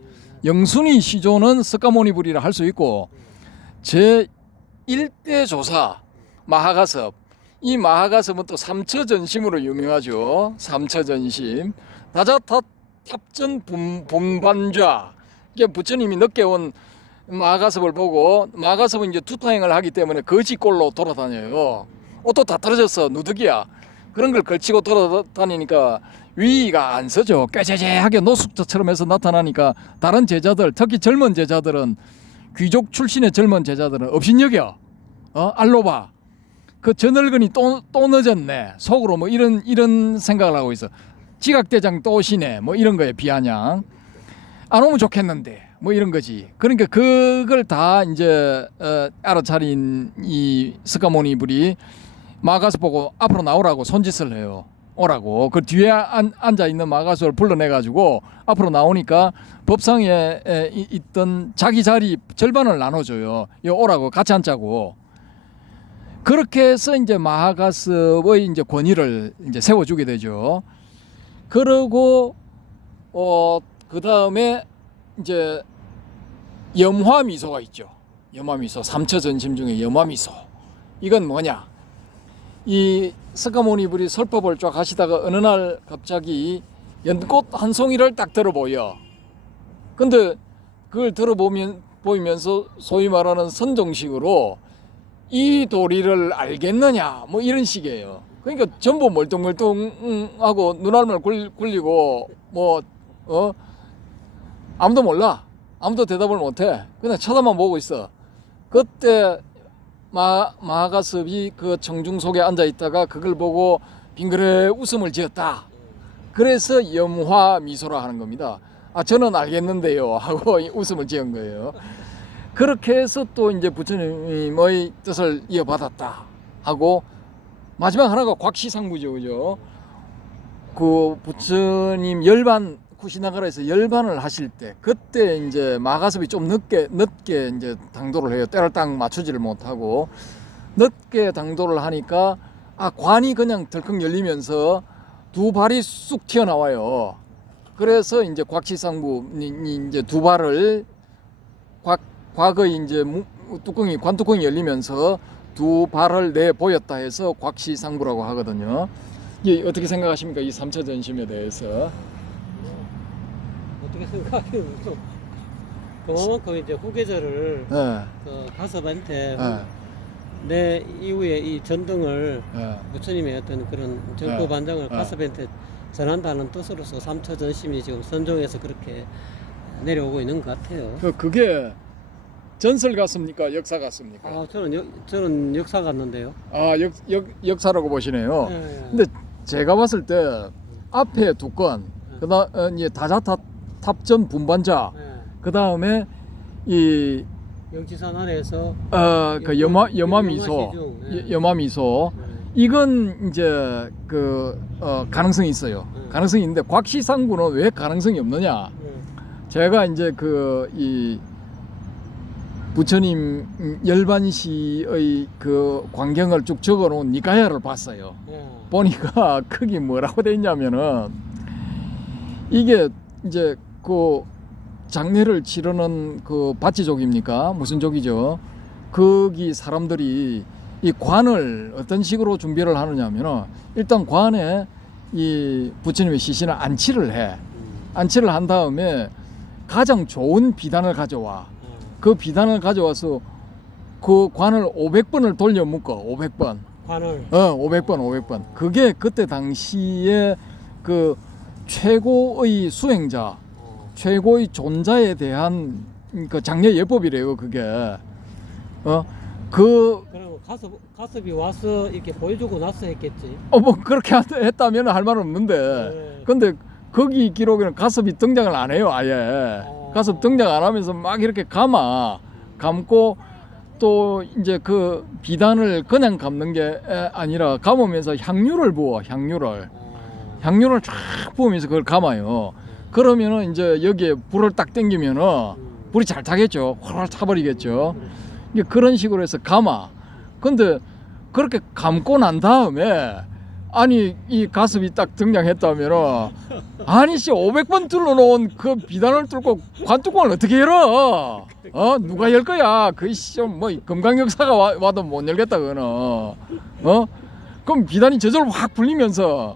영순위 시조는 석가모니불이라 할 수 있고 제1대 조사 마하가섭. 이 마하가섭은 또 삼처전심으로 유명하죠. 삼처전심. 다자탑전 분반좌. 이게 부처님이 늦게 온 마하가섭을 보고 마하가섭은 이제 투타행을 하기 때문에 거지꼴로 돌아다녀요. 옷도 다 떨어졌어. 누더기야. 그런 걸 걸치고 돌아다니니까 위가 안 서죠. 꾀재재하게 노숙자처럼 해서 나타나니까 다른 제자들, 특히 젊은 제자들은 귀족 출신의 젊은 제자들은 업신여겨. 알로바. 그 저늙은이 또 늦었네. 속으로 뭐 이런 생각을 하고 있어. 지각대장 또 오시네. 뭐 이런 거에 비아냥. 안 오면 좋겠는데. 뭐 이런 거지. 그러니까 그걸 다 이제 알아차린 이 석가모니불이 마가섭 보고 앞으로 나오라고 손짓을 해요. 오라고. 그 뒤에 앉아 있는 마가섭을 불러내 가지고 앞으로 나오니까 법상에 있던 자기 자리 절반을 나눠줘요. 요 오라고 같이 앉자고. 그렇게 해서 이제 마하가섭의 이제 권위를 이제 세워주게 되죠. 그리고 그 다음에 이제 염화미소가 있죠. 염화미소. 삼처전심 중에 염화미소. 이건 뭐냐? 이 석가모니불이 설법을 쫙 하시다가 어느 날 갑자기 연꽃 한 송이를 딱 들어 보여. 근데 그걸 보이면서 소위 말하는 선종식으로 이 도리를 알겠느냐 뭐 이런 식이에요. 그러니까 전부 멀뚱멀뚱하고 눈알만 굴리고 아무도 몰라. 아무도 대답을 못해. 그냥 쳐다만 보고 있어. 그때 마하가섭이 그 청중 속에 앉아 있다가 그걸 보고 빙그레 웃음을 지었다. 그래서 염화미소라 하는 겁니다. 저는 알겠는데요 하고 웃음을 지은 거예요. 그렇게 해서 또 이제 부처님의 뜻을 이어받았다 하고 마지막 하나가 곽시상부죠. 그죠? 그 부처님 열반 쿠시나가라에서 열반을 하실 때 그때 이제 마가섭이 좀 늦게 이제 당도를 해요. 때를 딱 맞추지를 못하고 늦게 당도를 하니까 관이 그냥 덜컥 열리면서 두 발이 쑥 튀어나와요. 그래서 이제 곽시상부니 이제 두 발을 곽의 이제 관뚜껑이 열리면서 두 발을 내 보였다 해서 곽시상부라고 하거든요. 이게 어떻게 생각하십니까? 이 삼처전심에 대해서? 어떻게 생각해요? 그만큼 이제 후계자를 가섭한테 내 이후에 이 전등을 부처님의 어떤 그런 정법 반장을 가섭한테 전한다는 뜻으로서 삼처전심이 지금 선종에서 그렇게 내려오고 있는 것 같아요. 그게 전설 같습니까? 역사 같습니까? 저는 역사 같는데요. 역사라고 보시네요. 네. 근데 제가 봤을 때 앞에 두 건, 그다음 이제 다자탑전 분반자, 그다음에 이 영치산 아래에서 그 염화미소, 염화미소. 이건 이제 그 가능성이 있어요. 가능성이 있는데 곽시상부는 왜 가능성이 없느냐? 제가 이제 그 이 부처님 열반시의 그 광경을 쭉 적어놓은 니까야를 봤어요. 예. 보니까 거기 뭐라고 돼 있냐면은 이게 이제 그 장례를 치르는 그 바치족입니까? 무슨 족이죠? 거기 사람들이 이 관을 어떤 식으로 준비를 하느냐면은 일단 관에 이 부처님의 시신을 안치를 해. 안치를 한 다음에 가장 좋은 비단을 가져와. 그 비단을 가져와서 그 관을 500번을 돌려 묶어. 500번. 관을. 500번. 그게 그때 당시에 그 최고의 수행자, 최고의 존자에 대한 그 장례 예법이래요. 그게. 그럼 가섭이 와서 이렇게 보여주고 나서 했겠지. 뭐 그렇게 했다면 할 말 없는데. 네. 근데 거기 기록에는 가섭이 등장을 안 해요. 아예. 가섭 등장 안 하면서 막 이렇게 감고 또 이제 그 비단을 그냥 감는 게 아니라 감으면서 향유를 부어. 향유를 쫙 부으면서 그걸 감아요. 그러면은 이제 여기에 불을 딱 당기면은 불이 잘 타겠죠. 활활 타버리겠죠. 이게 그런 식으로 해서 감아. 근데 그렇게 감고 난 다음에 아니 이 가습이 딱 등장했다면은 아니 씨 500번 뚫어놓은 그 비단을 뚫고 관뚜껑을 어떻게 열어? 누가 열 거야? 그 씨 뭐 금강역사가 와도 못 열겠다 그거는. 그럼 비단이 저절로 확 풀리면서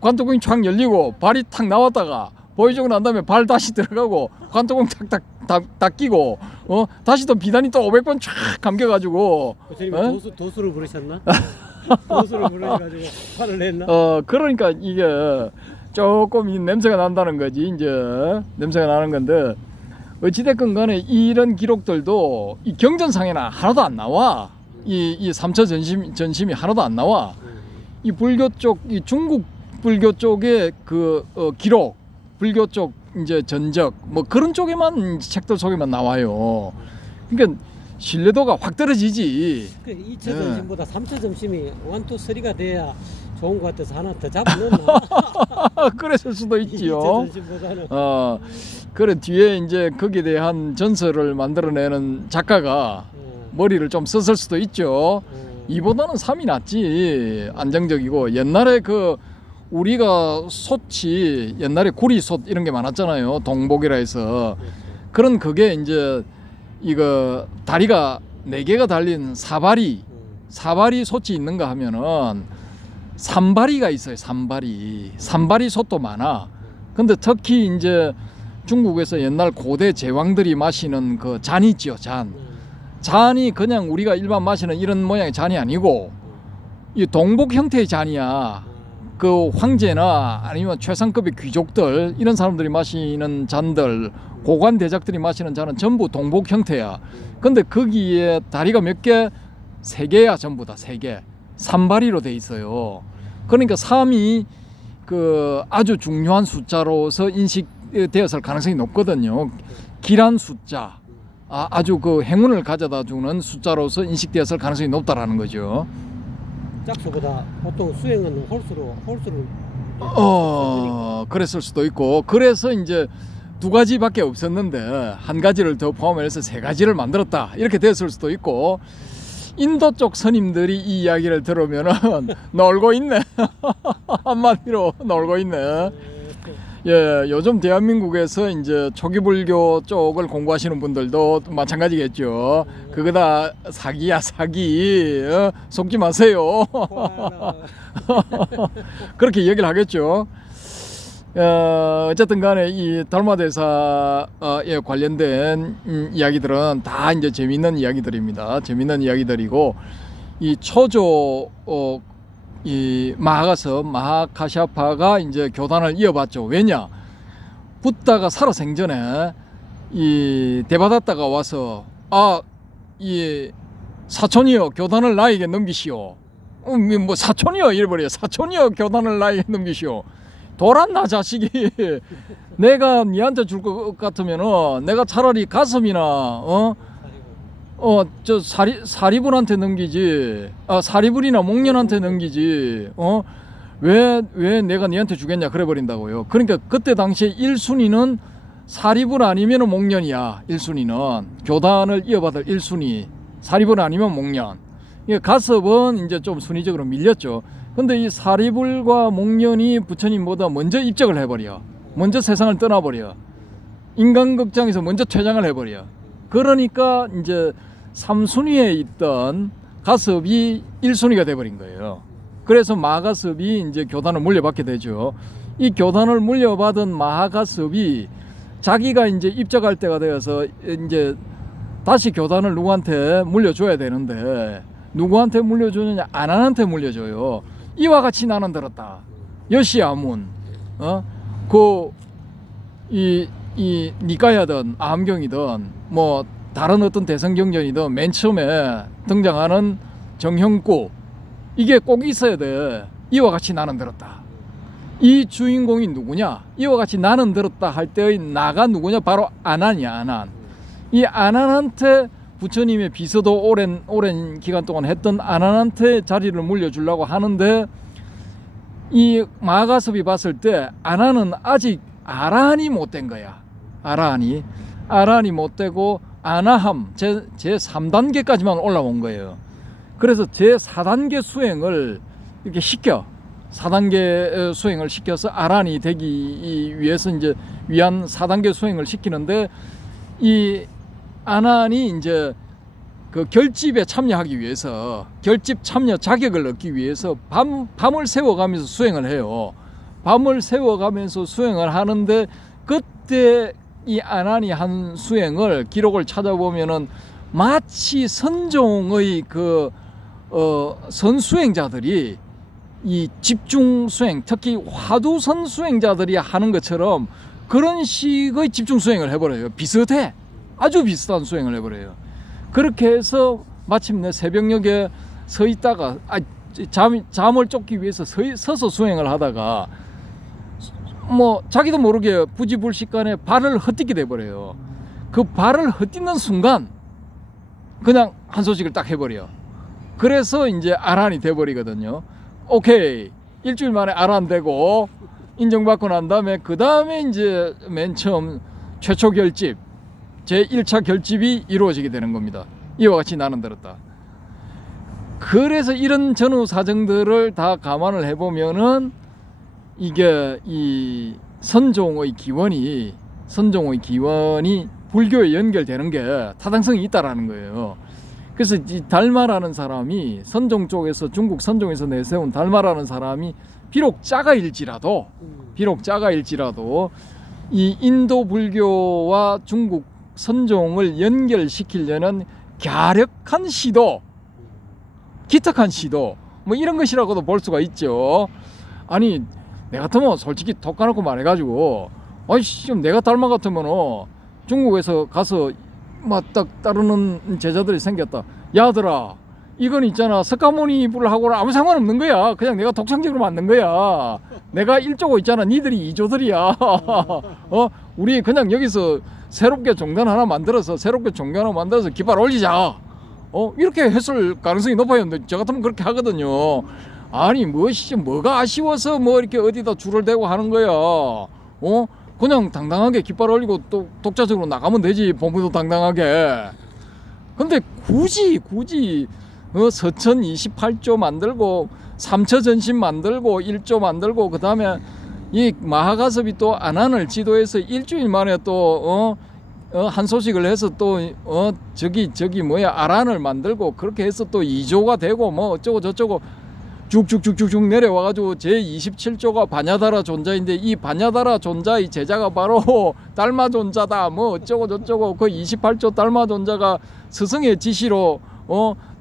관뚜껑이 쫙 열리고 발이 탁 나왔다가 보여주고 난 다음에 발 다시 들어가고 관뚜껑 탁탁 닫히고 다시 또 비단이 또 500번 쫙 감겨가지고 도수를 부르셨나? 도수를 부르셔가지고 화를 냈나? 그러니까 이게 조금 이 냄새가 난다는 거지. 이제 냄새가 나는 건데 어찌됐건 간에 이런 기록들도 이 경전상에는 하나도 안 나와. 이 삼처 전심이 하나도 안 나와. 이 불교 쪽, 이 중국 불교 쪽의 그 기록, 불교 쪽 이제 전적 뭐 그런 쪽에만 책들 속에만 나와요. 그러니까 신뢰도가 확 떨어지지. 그 2차 점심보다 3차 점심이 1, 2, 3가 돼야 좋은 것 같아서 하나 더 잡아넣나? 그랬을 수도 있지요. 2차 점심보다는. 그래 뒤에 이제 거기에 대한 전설을 만들어내는 작가가 머리를 좀 썼을 수도 있죠. 이보다는 3이 낫지. 안정적이고 옛날에 그 우리가 솥이 옛날에 구리솥 이런 게 많았잖아요. 동복이라 해서 그런 그게 이제 이거 다리가 4개가 달린 사바리 솥이 있는가 하면은 삼바리가 있어요. 삼바리 솥도 많아. 근데 특히 이제 중국에서 옛날 고대 제왕들이 마시는 그 잔이 있죠. 잔이 그냥 우리가 일반 마시는 이런 모양의 잔이 아니고 이 동복 형태의 잔이야. 그 황제나 아니면 최상급의 귀족들 이런 사람들이 마시는 잔들, 고관 대작들이 마시는 잔은 전부 동복 형태야. 근데 거기에 다리가 몇 개? 3개야. 전부 다 3개. 삼바리로 돼 있어요. 그러니까 3이 그 아주 중요한 숫자로서 인식되었을 가능성이 높거든요. 길한 숫자, 아주 그 행운을 가져다 주는 숫자로서 인식되었을 가능성이 높다라는 거죠. 짝수보다 보통 수행은 홀수를 그랬을 수도 있고, 그래서 이제 2가지밖에 없었는데 한 가지를 더 포함해서 3가지를 만들었다 이렇게 됐을 수도 있고, 인도 쪽 스님들이 이 이야기를 들으면은 놀고 있네. 한마디로 놀고 있네. 예, 요즘 대한민국에서 이제 초기 불교 쪽을 공부하시는 분들도 마찬가지겠죠. 그거 다 사기야, 사기. 속지 마세요. 그렇게 얘기를 하겠죠. 어쨌든 간에 이 달마대사에 관련된 이야기들은 다 이제 재미있는 이야기들입니다. 재미있는 이야기들이고, 이 초조 이 마하카샤파가 이제 교단을 이어봤죠. 왜냐? 붓다가 살아 생전에 이 대바다다가 와서 이 사촌이여 교단을 나에게 넘기시오. 뭐 사촌이여 이래버려. 사촌이여 교단을 나에게 넘기시오. 돌았나 자식이. 내가 니한테 줄 것 같으면은 내가 차라리 가슴이나 저 사리불한테 넘기지. 사리불이나 목련한테 넘기지. 왜 내가 니한테 주겠냐 그래 버린다고요. 그러니까 그때 당시에 1순위는 사립을 아니면 목련이야. 1순위는 교단을 이어받을 1순위. 사립을 아니면 목련. 가섭은 이제 좀 순위적으로 밀렸죠. 근데 이 사리불과 목련이 부처님보다 먼저 입적을 해버려. 먼저 세상을 떠나버려. 인간극장에서 먼저 퇴장을 해버려. 그러니까 이제 3순위에 있던 가섭이 1순위가 돼버린 거예요. 그래서 마가섭이 이제 교단을 물려받게 되죠. 이 교단을 물려받은 마하가섭이 자기가 이제 입적할 때가 되어서 이제 다시 교단을 누구한테 물려줘야 되는데 누구한테 물려주느냐? 아난한테 물려줘요. 이와 같이 나는 들었다. 여시아문, 이 니까야든 암경이든 뭐 다른 어떤 대성경전이든 맨 처음에 등장하는 정형구 이게 꼭 있어야 돼. 이와 같이 나는 들었다. 이 주인공이 누구냐? 이와 같이 나는 들었다 할 때의 나가 누구냐? 바로 아난이야. 아난. 이 아난한테 부처님의 비서도 오랜 기간 동안 했던 아난한테 자리를 물려주려고 하는데 이 마가섭이 봤을 때 아난은 아직 아라한이 못 된 거야. 아라한이 못 되고 아나함 제 3단계까지만 올라온 거예요. 그래서 제 4단계 수행을 이렇게 시켜 4단계 수행을 시켜서 아란이 되기 위해서 이제 위한 4단계 수행을 시키는데 이 아난이 이제 그 결집에 참여하기 위해서 결집 참여 자격을 얻기 위해서 밤을 새워가면서 수행을 해요. 밤을 새워가면서 수행을 하는데 그때 이 아난이 한 수행을 기록을 찾아보면은 마치 선종의 그 선수행자들이 이 집중 수행, 특히 화두선 수행자들이 하는 것처럼 그런 식의 집중 수행을 해버려요. 비슷해. 아주 비슷한 수행을 해버려요. 그렇게 해서 마침내 새벽녘에 서 있다가 잠을 쫓기 위해서 서서 수행을 하다가 뭐 자기도 모르게 부지불식간에 발을 헛디게 돼버려요. 그 발을 헛디는 순간 그냥 한 소식을 딱 해버려. 그래서 이제 아란이 돼버리거든요. 오케이, 일주일 만에 아란 되고 인정받고 난 다음에 그 다음에 이제 맨 처음 최초 결집 제1차 결집이 이루어지게 되는 겁니다. 이와 같이 나는 들었다. 그래서 이런 전후 사정들을 다 감안을 해보면은 이게 이 선종의 기원이 불교에 연결되는 게 타당성이 있다라는 거예요. 그래서 이 달마라는 사람이 선종 쪽에서 중국 선종에서 내세운 달마라는 사람이 비록 짜가일지라도 이 인도 불교와 중국 선종을 연결시키려는 갸력한 시도, 기특한 시도 뭐 이런 것이라고도 볼 수가 있죠. 아니 내 같으면 솔직히 톡 까놓고 말해가지고 아이씨 좀 내가 달마 같으면 중국에서 가서 막 딱 따르는 제자들이 생겼다. 야들아 이건 있잖아 석가모니 불하고는 아무 상관없는 거야. 그냥 내가 독창적으로 만든 거야. 내가 1조고 있잖아. 니들이 2조들이야. 우리 그냥 여기서 새롭게 종단 하나 만들어서 깃발 올리자. 이렇게 했을 가능성이 높아요. 근데 저 같으면 그렇게 하거든요. 아니 뭐가 아쉬워서 뭐 이렇게 어디다 줄을 대고 하는 거야. 그냥 당당하게 깃발 올리고 또 독자적으로 나가면 되지. 본부도 당당하게. 근데 굳이 서천 28조 만들고 3처 전신 만들고 1조 만들고 그 다음에 이 마하가섭이 또 아난을 지도해서 일주일 만에 또 한 소식을 해서 또 저기 뭐야 아란을 만들고 그렇게 해서 또 2조가 되고 뭐 어쩌고 저쩌고 쭉쭉쭉쭉 내려와가지고 제27조가 바냐다라 존자인데 이 바냐다라 존자의 제자가 바로 달마 존자다 뭐 어쩌고 저쩌고 그 28조 달마 존자가 스승의 지시로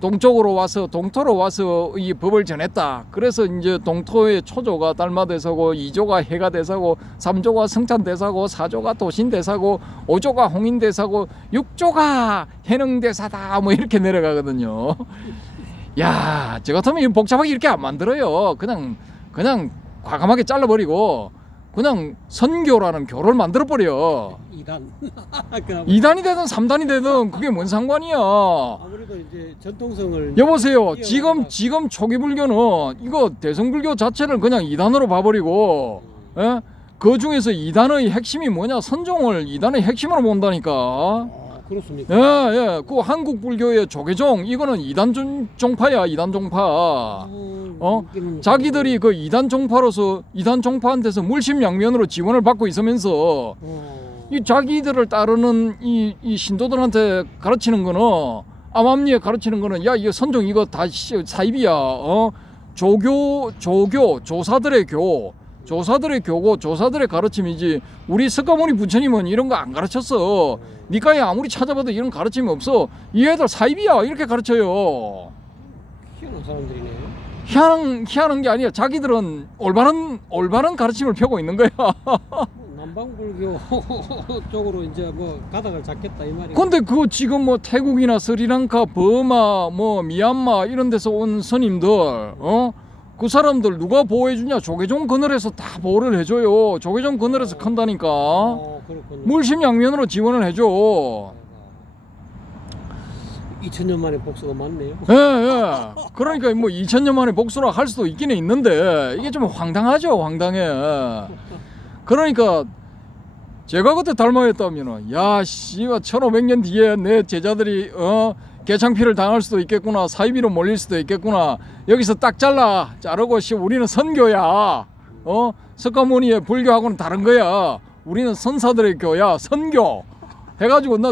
동쪽으로 와서 동토로 와서 이 법을 전했다. 그래서 이제 동토의 초조가 달마대사고 2조가 해가대사고 3조가 성찬대사고 4조가 도신대사고 5조가 홍인대사고 6조가 해능대사다 뭐 이렇게 내려가거든요. 야, 저 같으면 복잡하게 이렇게 안 만들어요. 그냥 과감하게 잘라버리고 그냥 선교라는 교를 만들어버려. 2단. 2단이 되든 3단이 되든 그게 뭔 상관이야. 아무래도 이제 전통성을 여보세요. 지금 초기 불교는 이거 대성불교 자체를 그냥 2단으로 봐버리고 그 중에서 이단의 핵심이 뭐냐? 선종을 이단의 핵심으로 본다니까. 아, 그렇습니까? 예, 예. 그 한국 불교의 조계종 이거는 이단 종파야, 이단 종파. 자기들이 그 이단 종파로서 이단 종파한테서 물심양면으로 지원을 받고 있으면서 이 자기들을 따르는 이 신도들한테 가르치는 거는 암암리에 가르치는 거는 야, 이거 선종 이거 다 사입이야. 조교 조사들의 교고 조사들의 가르침이지. 우리 석가모니 부처님은 이런 거 안 가르쳤어. 니까에 아무리 찾아봐도 이런 가르침이 없어. 이 애들 사입이야 이렇게 가르쳐요. 희한한 사람들이네요. 희한한 게 아니야. 자기들은 올바른 가르침을 펴고 있는 거야. 남방불교 쪽으로 이제 뭐 가닥을 잡겠다 이 말이에요. 근데 그 지금 뭐 태국이나 스리랑카, 버마, 뭐 미얀마 이런 데서 온 스님들, 그 사람들 누가 보호해 주냐? 조계종 그늘에서 다 보호를 해줘요. 조계종 그늘에서 큰다니까. 그렇군요. 물심양면으로 지원을 해줘. 2000년 만에 복수가 많네요. 예, 예. 그러니까 뭐 2000년 만에 복수라 할 수도 있기는 있는데 이게 좀 황당하죠, 황당해. 그러니까 제가 그때 닮아했다면은 야, 씨발 1500년 뒤에 내 제자들이 개창피를 당할 수도 있겠구나, 사이비로 몰릴 수도 있겠구나. 여기서 딱 자르고 우리는 선교야. 석가모니의 불교하고는 다른 거야. 우리는 선사들의 교야, 선교. 해가지고 나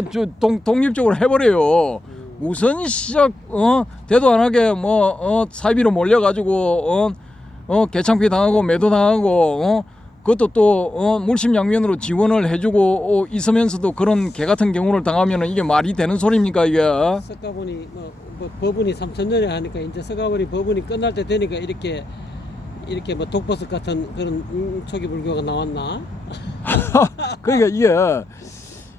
독립적으로 해버려요. 무슨 시작 대도 안 하게 뭐 사이비로 몰려가지고 개창피 당하고 매도 당하고 그것도 또 물심양면으로 지원을 해주고 있으면서도 그런 개 같은 경우를 당하면은 이게 말이 되는 소리입니까 이게? 석가모니 뭐 법문이 3000년에 하니까 이제 석가모니 법문이 끝날 때 되니까 이렇게 뭐 독버섯 같은 그런 초기 불교가 나왔나? 그러니까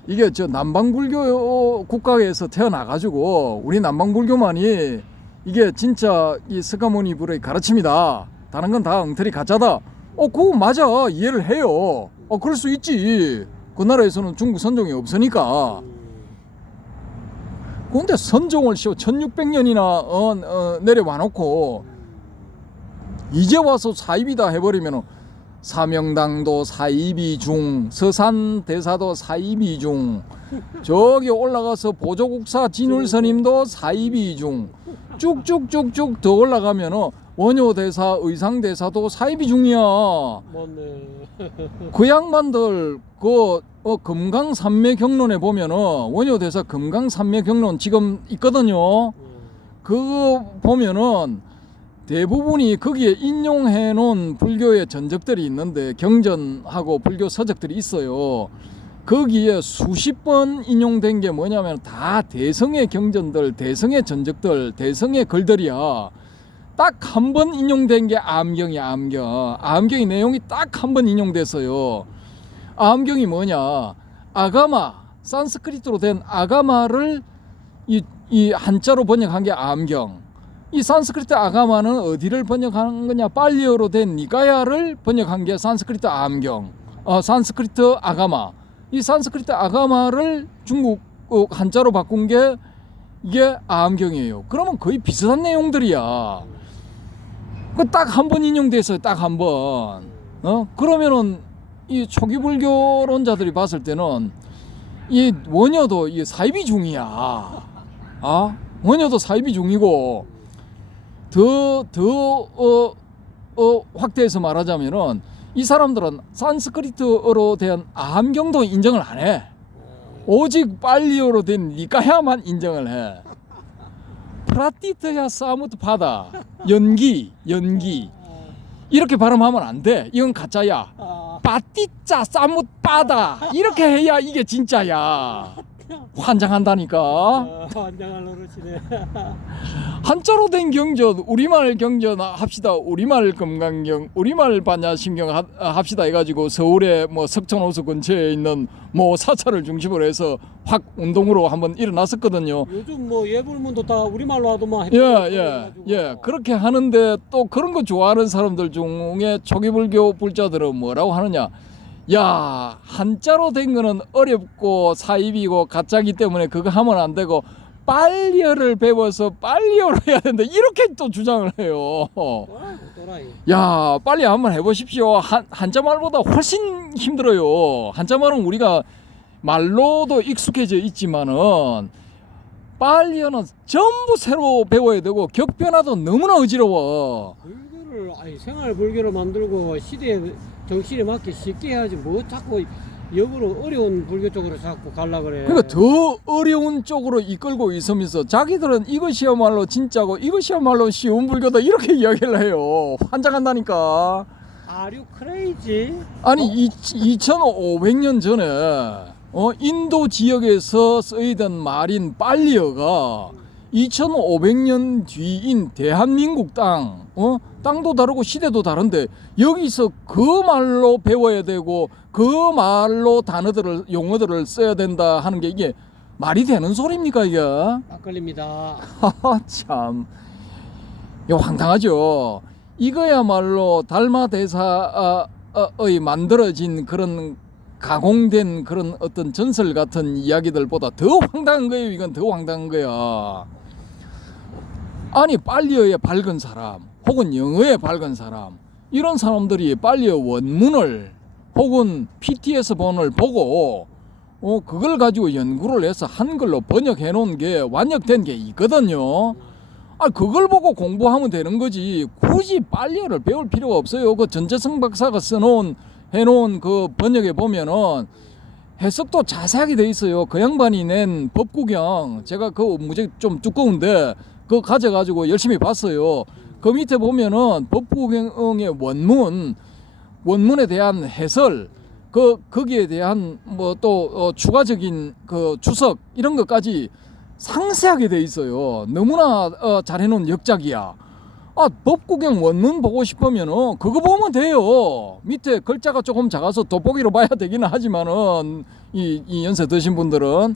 이게 저 남방불교 국가에서 태어나가지고 우리 남방불교만이 이게 진짜 이 석가모니 불의 가르침이다. 다른 건 다 엉터리 가짜다. 그거 맞아. 이해를 해요. 그럴 수 있지. 그 나라에서는 중국 선종이 없으니까. 근데 선종을 1600년이나 내려와 놓고 이제 와서 사입이다 해버리면 사명당도 사입이 중, 서산대사도 사입이 중, 저기 올라가서 보조국사 진울스님도 사입이 중, 쭉쭉쭉쭉 더 올라가면 원효대사, 의상대사도 사입이 중이야. 맞네. 그 양반들 금강산매경론에 보면은 원효대사 금강산매경론 지금 있거든요. 그거 보면은 대부분이 거기에 인용해 놓은 불교의 전적들이 있는데 경전하고 불교 서적들이 있어요. 거기에 수십 번 인용된 게 뭐냐면 다 대성의 경전들, 대성의 전적들, 대성의 글들이야. 딱 한 번 인용된 게 암경이야, 암경. 암경의 내용이 딱 한 번 인용됐어요. 암경이 뭐냐? 아가마, 산스크리트로 된 아가마를 이 한자로 번역한 게 암경. 이 산스크리트 아가마는 어디를 번역한 거냐? 빨리어로 된 니가야를 번역한 게 산스크리트 암경. 산스크리트 아가마. 이 산스크리트 아가마를 중국 한자로 바꾼 게 이게 암경이에요. 그러면 거의 비슷한 내용들이야. 그 딱 한 번 인용됐어요. 딱 한 번. 그러면은 이 초기 불교론자들이 봤을 때는 이 원효도 이 사입이 중이야. 원효도 사입이 중이고 더 확대해서 말하자면은 이 사람들은 산스크리트어로 된 암경도 인정을 안 해. 오직 빨리어로 된 니까야만 인정을 해. 프라티트야 사무트 파다. 연기 이렇게 발음하면 안 돼. 이건 가짜야. 빠띠짜 사무트 파다 이렇게 해야 이게 진짜야. 환장한다니까. 환장할 노릇이네. 한자로 된 경전, 우리말 경전 합시다. 우리말 금강경, 우리말 반야심경 합시다 해가지고 서울의 뭐 석촌호수 근처에 있는 뭐 사찰을 중심으로 해서 확 운동으로 한번 일어났었거든요. 요즘 뭐 예불문도 다 우리말로 하더만. 예. 그렇게 하는데 또 그런 거 좋아하는 사람들 중에 초기불교 불자들은 뭐라고 하느냐? 야, 한자로 된 거는 어렵고 사입이고 가짜기 때문에 그거 하면 안 되고 빨리어를 배워서 빨리어로 해야 된다 이렇게 또 주장을 해요. 또라이. 야, 빨리 한번 해보십시오. 한자말보다 훨씬 힘들어요. 한자말은 우리가 말로도 익숙해져 있지만은 빨리어는 전부 새로 배워야 되고 격변화도 너무나 어지러워. 불교를 생활 불교로 만들고 시대에 정신에 맞게 쉽게 해야지 뭐 자꾸 역으로 어려운 불교 쪽으로 자꾸 갈라 그래. 그러니까 더 어려운 쪽으로 이끌고 있으면서 자기들은 이것이야말로 진짜고 이것이야말로 쉬운 불교다 이렇게 이야기를 해요. 환장한다니까. Are you crazy? 아니 2500년 전에 인도 지역에서 쓰이던 말인 빨리어가 2500년 뒤인 대한민국 땅도 다르고 시대도 다른데 여기서 그 말로 배워야 되고 그 말로 단어들을 용어들을 써야 된다 하는 게 이게 말이 되는 소리입니까 이게? 막걸리입니다. 참, 이거 황당하죠. 이거야말로 달마대사의 만들어진 그런 가공된 그런 어떤 전설 같은 이야기들보다 더 황당한 거예요. 이건 더 황당한 거야. 아니 빨리어에 밝은 사람 혹은 영어에 밝은 사람 이런 사람들이 빨리어 원문을 혹은 PTS 본을 보고 그걸 가지고 연구를 해서 한글로 번역해 놓은 게 완역된 게 있거든요. 그걸 보고 공부하면 되는 거지 굳이 빨리어를 배울 필요가 없어요. 그 전재성 박사가 해놓은 그 번역에 보면은 해석도 자세하게 돼 있어요. 그 양반이 낸 법구경 제가 그 무지 좀 두꺼운데 그거 가져가지고 열심히 봤어요. 그 밑에 보면은 법구경의 원문에 대한 해설 거기에 대한 뭐 또 추가적인 그 주석 이런 것까지 상세하게 돼 있어요. 너무나 잘 해놓은 역작이야. 법구경 원문 보고 싶으면은 그거 보면 돼요. 밑에 글자가 조금 작아서 돋보기로 봐야 되기는 하지만은 이 연세 드신 분들은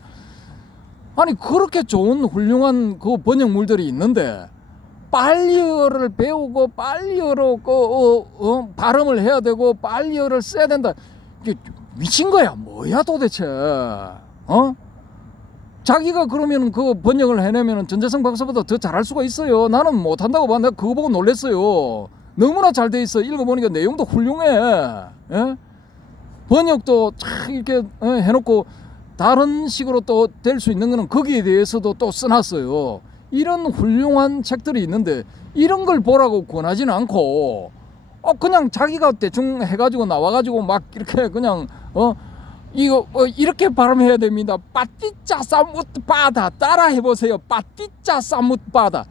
아니 그렇게 좋은 훌륭한 그 번역물들이 있는데 빨리어를 배우고 빨리어로 발음을 해야 되고 빨리어를 써야 된다. 이게 미친 거야. 뭐야 도대체? 자기가 그러면 그 번역을 해내면 전재성 박사보다 더 잘할 수가 있어요. 나는 못한다고 봐. 내가 그거 보고 놀랬어요. 너무나 잘 돼 있어. 읽어보니까 내용도 훌륭해. 예? 번역도 참 이렇게 해놓고 다른 식으로 또 될 수 있는 거는 거기에 대해서도 또 써놨어요. 이런 훌륭한 책들이 있는데 이런 걸 보라고 권하지는 않고 그냥 자기가 대충 해가지고 나와가지고 막 이렇게 그냥 이거 이렇게 발음해야 됩니다. 빠띠짜 싸뭇바다 따라 해보세요. 빠띠짜 싸뭇바다.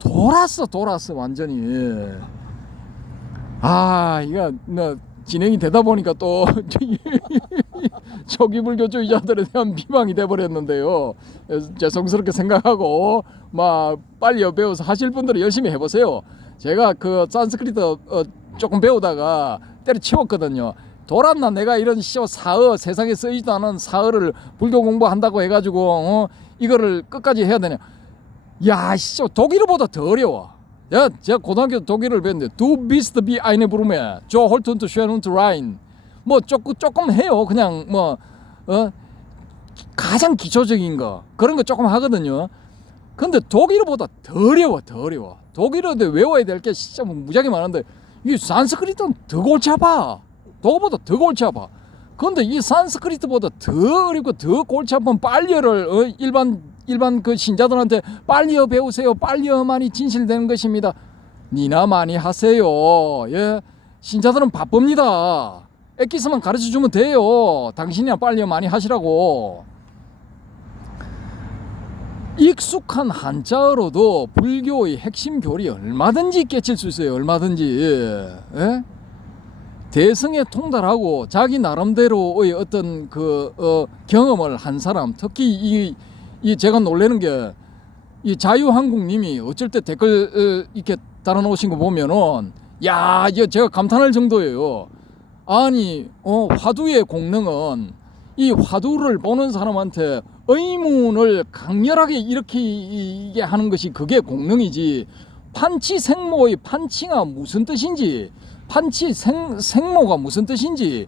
돌았어 완전히. 이거 진행이 되다 보니까 또 초기불교주의자들에 대한 비방이 돼버렸는데요. 죄송스럽게 생각하고 빨리 배워서 하실 분들은 열심히 해보세요. 제가 그 산스크리트 조금 배우다가 때려치웠거든요. 돌았나 내가 이런 사어 세상에 쓰이지도 않은 사어를 불교 공부한다고 해가지고 이거를 끝까지 해야 되냐. 야 독일어보다 더 어려워. 제가 고등학교 독일어를 배웠는데 Du bist wie eine Blume, so hold und schön und rein. 조금 해요. 그냥 가장 기초적인 거 그런 거 조금 하거든요. 근데 독일어보다 더 어려워. 독일어도 외워야 될 게 진짜 무지하게 많은데 이 산스크리트는 더 골치 아파. 그거보다 더 골치 아파. 근데 이 산스크리트보다 더 어렵고 더 골치 아픈 빨리어를 일반 그 신자들한테 빨리어 배우세요. 빨리어만이 진실되는 것입니다. 니나 많이 하세요. 예, 신자들은 바쁩니다. 엑기스만 가르쳐 주면 돼요. 당신이나 빨리어 많이 하시라고. 익숙한 한자어로도 불교의 핵심 교리 얼마든지 깨칠 수 있어요. 얼마든지. 예? 대승에 통달하고 자기 나름대로의 어떤 경험을 한 사람, 특히 이 제가 놀라는 게 이 자유한국님이 어쩔 때 댓글 이렇게 달아놓으신 거 보면은 이거 제가 감탄할 정도예요. 아니 화두의 공능은 이 화두를 보는 사람한테 의문을 강렬하게 일으키게 하는 것이 그게 공능이지. 판치생모의 판치가 무슨 뜻인지 판치생모가 무슨 뜻인지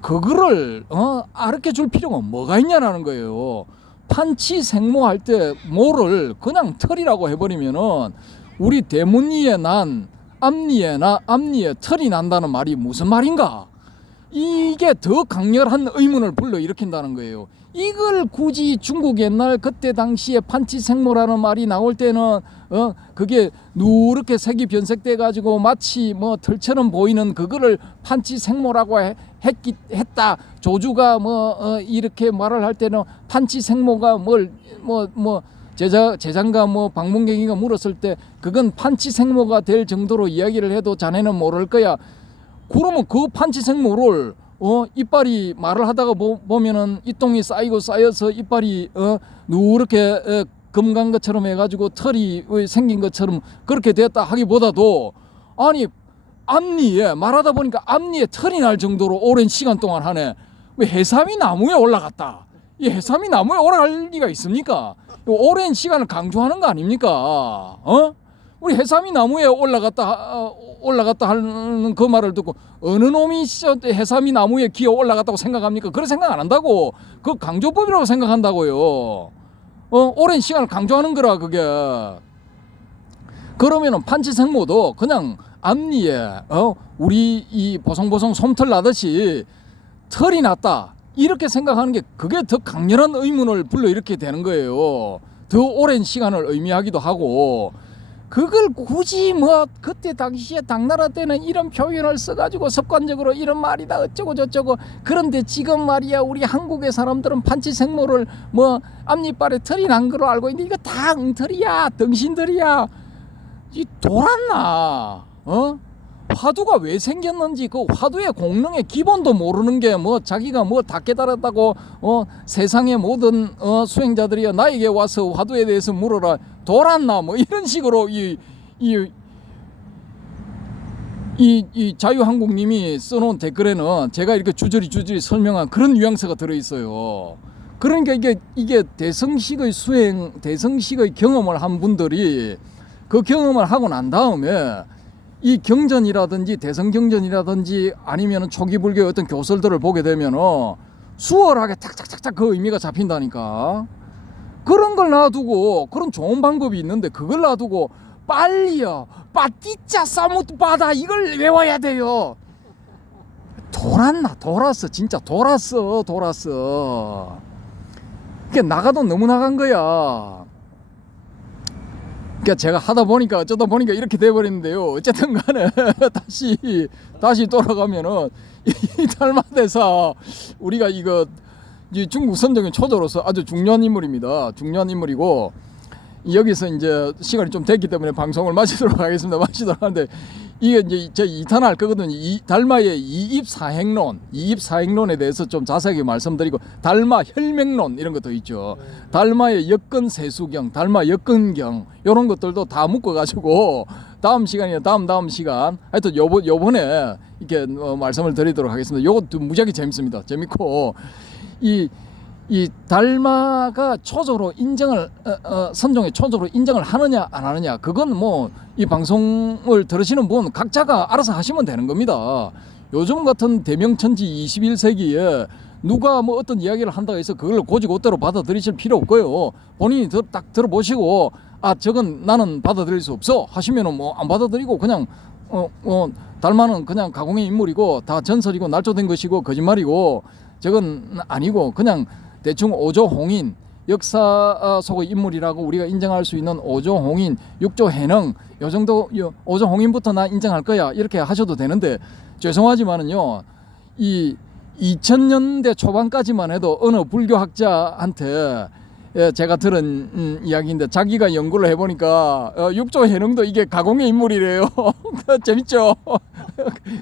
그거를 알려줄 필요가 뭐가 있냐라는 거예요. 판치생모할 때 모를 그냥 털이라고 해버리면은 우리 대문리에 난 앞니에 털이 난다는 말이 무슨 말인가? 이게 더 강렬한 의문을 불러일으킨다는 거예요. 이걸 굳이 중국 옛날 그때 당시에 판치생모라는 말이 나올 때는 그게 누렇게 색이 변색돼 가지고 마치 뭐 털처럼 보이는 그거를 판치생모라고 했다. 조주가 이렇게 말을 할 때는 판치생모가 제장가 방문객이가 물었을 때 그건 판치생모가 될 정도로 이야기를 해도 자네는 모를 거야. 그러면 그 판치생모를 이빨이 말을 하다가 보면은 이똥이 쌓여서 이빨이 누렇게 금간 것처럼 해가지고 털이 생긴 것처럼 그렇게 됐다 하기보다도 아니 앞니에 말하다 보니까 앞니에 털이 날 정도로 오랜 시간 동안 하네. 왜 해삼이 나무에 올라갔다. 이 해삼이 나무에 올라갈 리가 있습니까? 오랜 시간을 강조하는 거 아닙니까? 우리 해삼이 나무에 올라갔다 하는 그 말을 듣고 어느 놈이 해삼이 나무에 기어 올라갔다고 생각합니까? 그런 생각 안 한다고. 그 강조법이라고 생각한다고요. 오랜 시간을 강조하는 거라 그게. 그러면은 판치생모도 그냥 앞니에 우리 이 보송보송 솜털 나듯이 털이 났다 이렇게 생각하는 게 그게 더 강렬한 의문을 불러일으키게 되는 거예요. 더 오랜 시간을 의미하기도 하고. 그걸 굳이 그때 당시에 당나라 때는 이런 표현을 써가지고 습관적으로 이런 말이다 어쩌고 저쩌고. 그런데 지금 말이야 우리 한국의 사람들은 판치생모를 앞니빨에 털이 난 거로 알고 있는데 이거 다 엉터리야. 등신들이야. 이 돌았나? 화두가 왜 생겼는지 그 화두의 공능의 기본도 모르는 게 자기가 다 깨달았다고 세상의 모든 수행자들이 나에게 와서 화두에 대해서 물어라. 돌았나 이런 식으로 이 자유한국님이 써놓은 댓글에는 제가 이렇게 주저리 설명한 그런 뉘앙스가 들어있어요. 그러니까 이게 대성식의 수행, 대성식의 경험을 한 분들이 그 경험을 하고 난 다음에 이 경전이라든지 대성경전이라든지 아니면 초기 불교의 어떤 교설들을 보게 되면 수월하게 탁탁탁탁 그 의미가 잡힌다니까. 그런 걸 놔두고 그런 좋은 방법이 있는데 그걸 놔두고 빨리요 빠띠짜 싸무트 바다 이걸 외워야 돼요. 돌았어 진짜 돌았어. 그게 나가도 너무 나간 거야. 그러니까 제가 하다 보니까 어쩌다 보니까 이렇게 돼버렸는데요. 어쨌든 간에 다시 돌아가면은 이 달마대사 우리가 이거 중국 선정의 초조로서 아주 중요한 인물입니다. 중요한 인물이고 여기서 이제 시간이 좀 됐기 때문에 방송을 마치도록 하겠습니다. 마치도록 하는데 이게 이제 제 2탄 할 거거든요. 이 달마의 이입사행론에 대해서 좀 자세하게 말씀드리고 달마 혈맹론 이런 것도 있죠. 달마의 역근세수경, 달마 역근경 이런 것들도 다 묶어가지고 다음 시간이나 다음 시간 하여튼 요번에 이렇게 말씀을 드리도록 하겠습니다. 요것도 무지하게 재밌습니다. 재밌고 이 달마가 초조로 인정을 선종의 초조로 인정을 하느냐 안 하느냐 그건 이 방송을 들으시는 분 각자가 알아서 하시면 되는 겁니다. 요즘 같은 대명천지 21세기에 누가 어떤 이야기를 한다고 해서 그걸 고지고대로 받아들이실 필요 없고요. 본인이 딱 들어보시고 저건 나는 받아들일 수 없어 하시면은 안 받아들이고 그냥 달마는 그냥 가공의 인물이고 다 전설이고 날조된 것이고 거짓말이고 저건 아니고 그냥 대충 오조홍인 역사 속의 인물이라고 우리가 인정할 수 있는 오조홍인 육조해능 요 정도 오조홍인부터 나 인정할 거야 이렇게 하셔도 되는데 죄송하지만은요 이 2000년대 초반까지만 해도 어느 불교학자한테 제가 들은 이야기인데 자기가 연구를 해보니까 육조해능도 이게 가공의 인물이래요. 재밌죠?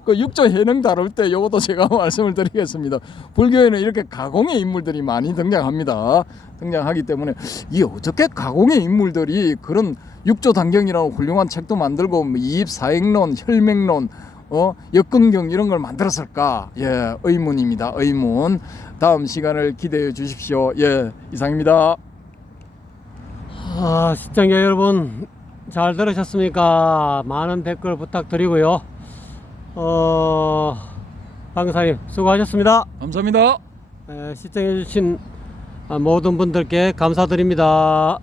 그 육조해능 다룰 때 요것도 제가 말씀을 드리겠습니다. 불교에는 이렇게 가공의 인물들이 많이 등장하기 때문에 이 어떻게 가공의 인물들이 그런 육조단경이라고 훌륭한 책도 만들고 이입사행론, 혈맹론, 역근경 이런 걸 만들었을까? 예, 의문입니다. 의문. 다음 시간을 기대해 주십시오. 예, 이상입니다. 시청자 여러분 잘 들으셨습니까? 많은 댓글 부탁드리고요. 방사님 수고하셨습니다. 감사합니다. 시청해 주신 모든 분들께 감사드립니다.